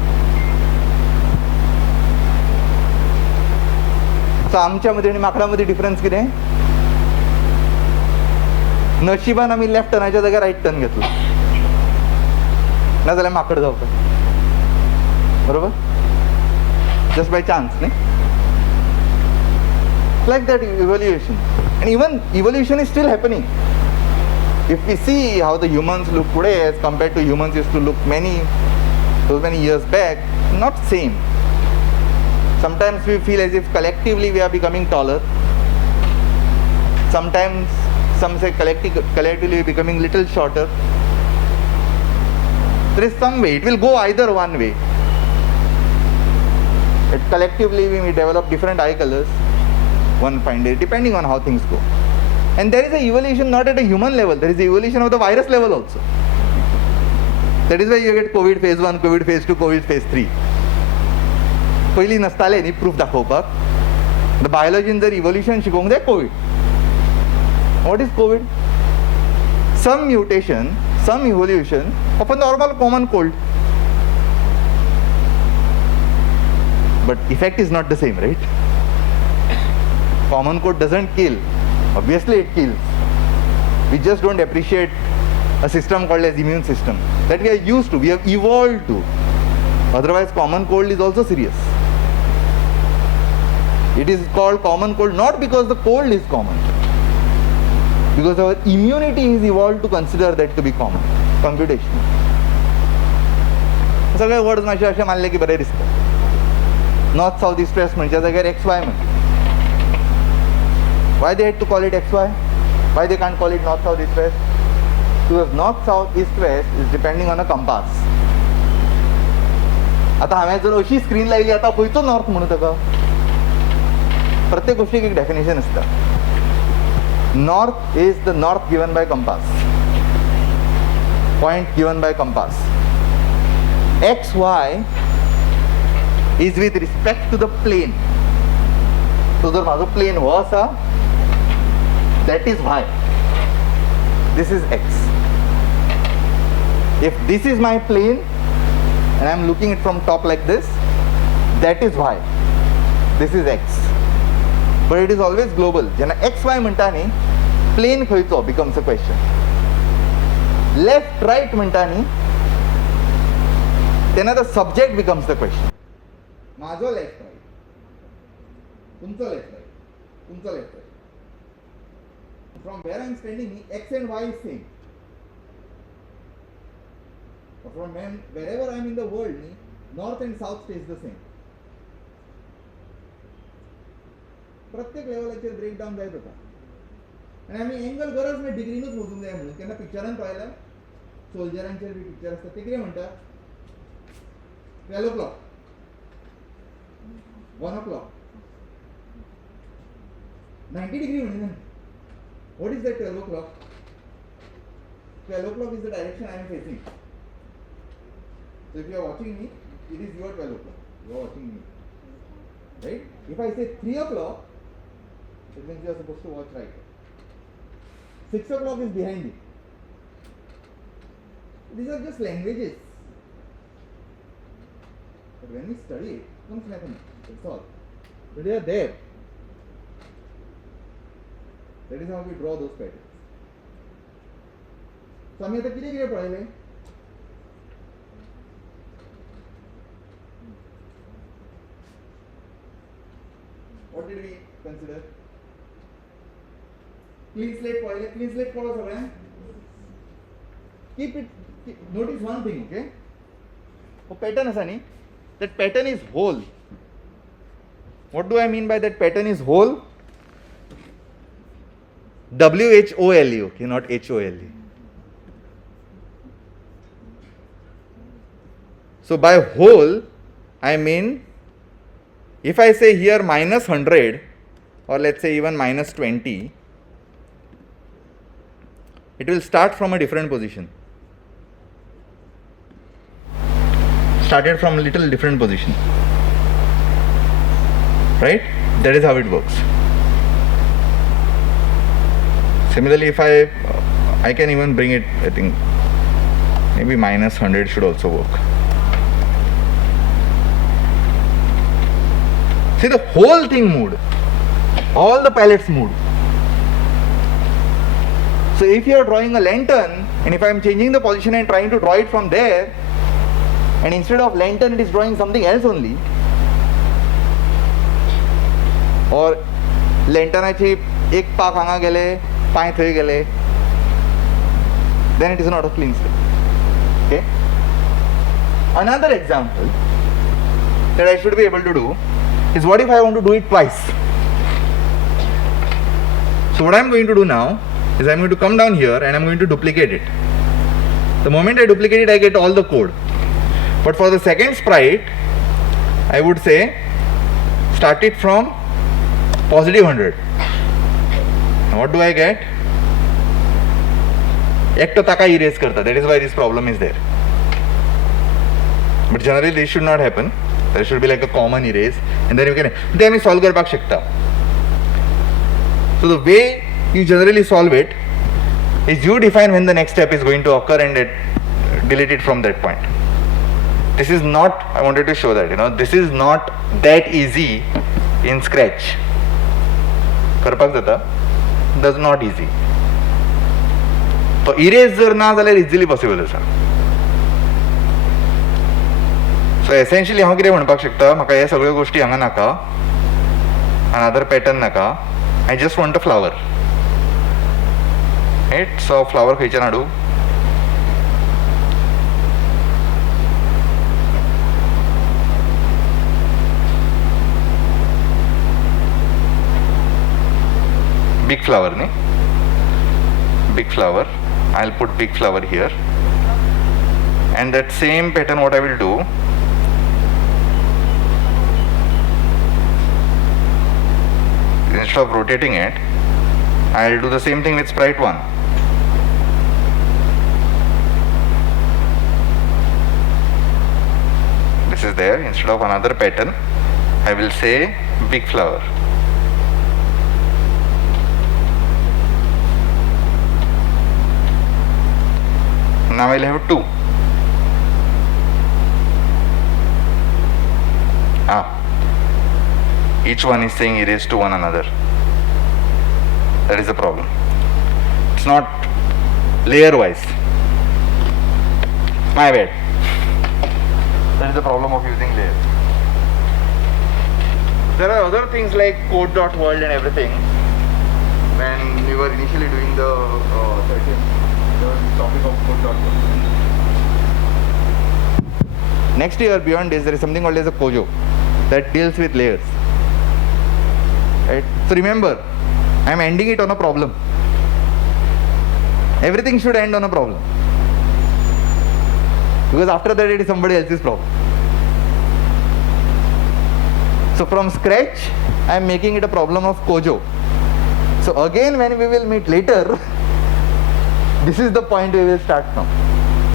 सो आमच्या मध्ये आणि माकडामध्ये डिफरन्स कितें? नशिबान आम्ही लेफ्ट टर्नाच्या जाग्यार राईट टर्न घेतलो, नाजाल्यार माकड जावपाक. बरोबर? जस्ट बाय चान्स न्ही. Like that evolution, and even evolution is still happening. If we see how the humans look today as compared to humans used to look so many years back, not same. Sometimes we feel as if collectively we are becoming taller. Sometimes some say collectively we are becoming little shorter. There is some way. It will go either one way. Collectively we may develop different eye colors one fine day, depending on how things go. And there is a evolution not at a human level, there is the evolution of the virus level also. That is why you get COVID phase 1, COVID phase 2, COVID phase 3. पयलीं नसतालें न्ही proof दाखोवपाक. The बायोलॉजीन जर evolution शिकोवंक जाय Covid. What is Covid? Some mutation, some evolution of a normal common cold. But effect is not the same, right? Common cold doesn't kill. Obviously it kills. We just don't appreciate a system called as immune system that we are used to, we have evolved to. Otherwise common cold is also serious. It is called common cold not because the cold is common, because our immunity is evolved to consider that to be common. Computation. सगळे words मातशे अशें मारले की बरें दिसता. North south east west म्हणच्या जाग्यार XY म्हण. Why they had to call it XY? Why they can't call it north, south, east, west? Because north, south, east, west is depending on a compass. आता हांवें जर अशी screen लायली आता खंयचो north म्हणू ताका? प्रत्येक गोष्टीक एक डेफिनेशन आसता. North is the north given by compass, point given by compass. XY is with respect to the plane. So जर माझो प्लेन हो आसा, that is Y. This is X. If this is my plane and I am looking it from top like this, that is Y. This is X. But it is always global. जेन्ना XY म्हणटा न्ही, plain खंयचो becomes a question. Left right म्हणटा न्ही, तेन्ना the subject becomes the question. माझो left right, तुमचो left right, तुमचो left right. From where I am standing, X and Y is same. But from wherever I am in the world, north and south stays the same. प्रत्येक लेवलाचेर break down जायत होता. आनी आमी angle गरज ना डिग्रीनूच मोजूंक जाय म्हणून. केन्ना पिक्चरान पळयला सोल्जरांचेर बी पिक्चर आसता ते कितें म्हणटा? 12 o'clock, 1 o'clock, 90 degree म्हणून. What is that 12 o'clock? 12 o'clock is the direction I am facing. So if you are watching me, it is your 12 o'clock. You are watching me. Right? If I say 3 o'clock, it means you are supposed to watch right. 6 o'clock is behind you. These are just languages. But when we study it, it becomes mathematics. That's all. But they are there. That is how we draw those patterns. So आम्ही आता किती किती पळयले? What did we consider? Clean slate पळयले. Clean slate पळो सगळ्यांक. Notice one thing, okay? हो pattern आसा न्ही? That pattern is whole. What do I mean by that pattern is whole? WHOLE, okay, not HOLE. So by whole, I mean, if I say here minus 100, or let's say even minus 20, it will start from a different position. Started from a little different position. Right? That is how it works. Similarly, if I can even bring it, I think maybe minus 100 should also work. See, the whole thing moved. All the palettes moved. So if you are drawing a lantern, and if I am changing the position and trying to draw it from there, and instead of lantern it is drawing something else only, or लँटनाची एक पाक हांगा गेले पांय थंय गेले, then it is not a clean slate. Okay. Another example that I should be able to do is, what if I want to do it twice? So what I am going to do now is I am going to come down here and I am going to duplicate it. The moment I duplicate it, I get all the code. But for the second sprite, I would say start it from positive 100. Now what do I get? Ekta taka erase karta. That is why this problem is there. But generally this should not happen. There should be like a common erase, and then you can then solve करपाक शकता. So the way you generally solve it is you define when the next step is going to occur and delete it from that point. This is not, I wanted to show that, this is not that easy in Scratch. करपाक जाता, that's not easy. So erase जर ना जाल्यार easily possible आसा. So essentially हांव कितें म्हणपाक शकता, म्हाका हे सगळ्यो गोष्टी हांगा नाका, another pattern नाका, I just want a flower. Right? So flower खंयच्यान हाडू? Big flower, ne? Big flower. I'll put big flower here. And that same pattern, what I will do, instead of rotating it, I'll do the same thing with sprite 1. This is there. Instead of another pattern, I will say big flower. Now I'll have 2. Each one is saying erase to one another. That is the problem. It's not layer wise. My bad. That is the problem of using layers. There are other things like code.world and everything. When we were initially doing the topic of code.world. Next year, beyond this, there is something called as a Kojo that deals with layers. Right? So remember, I am ending it on a problem. Everything should end on a problem, because after that it is somebody else's problem. So from scratch, I am making it a problem of Kojo. So again, when we will meet later, this is the point we will start from.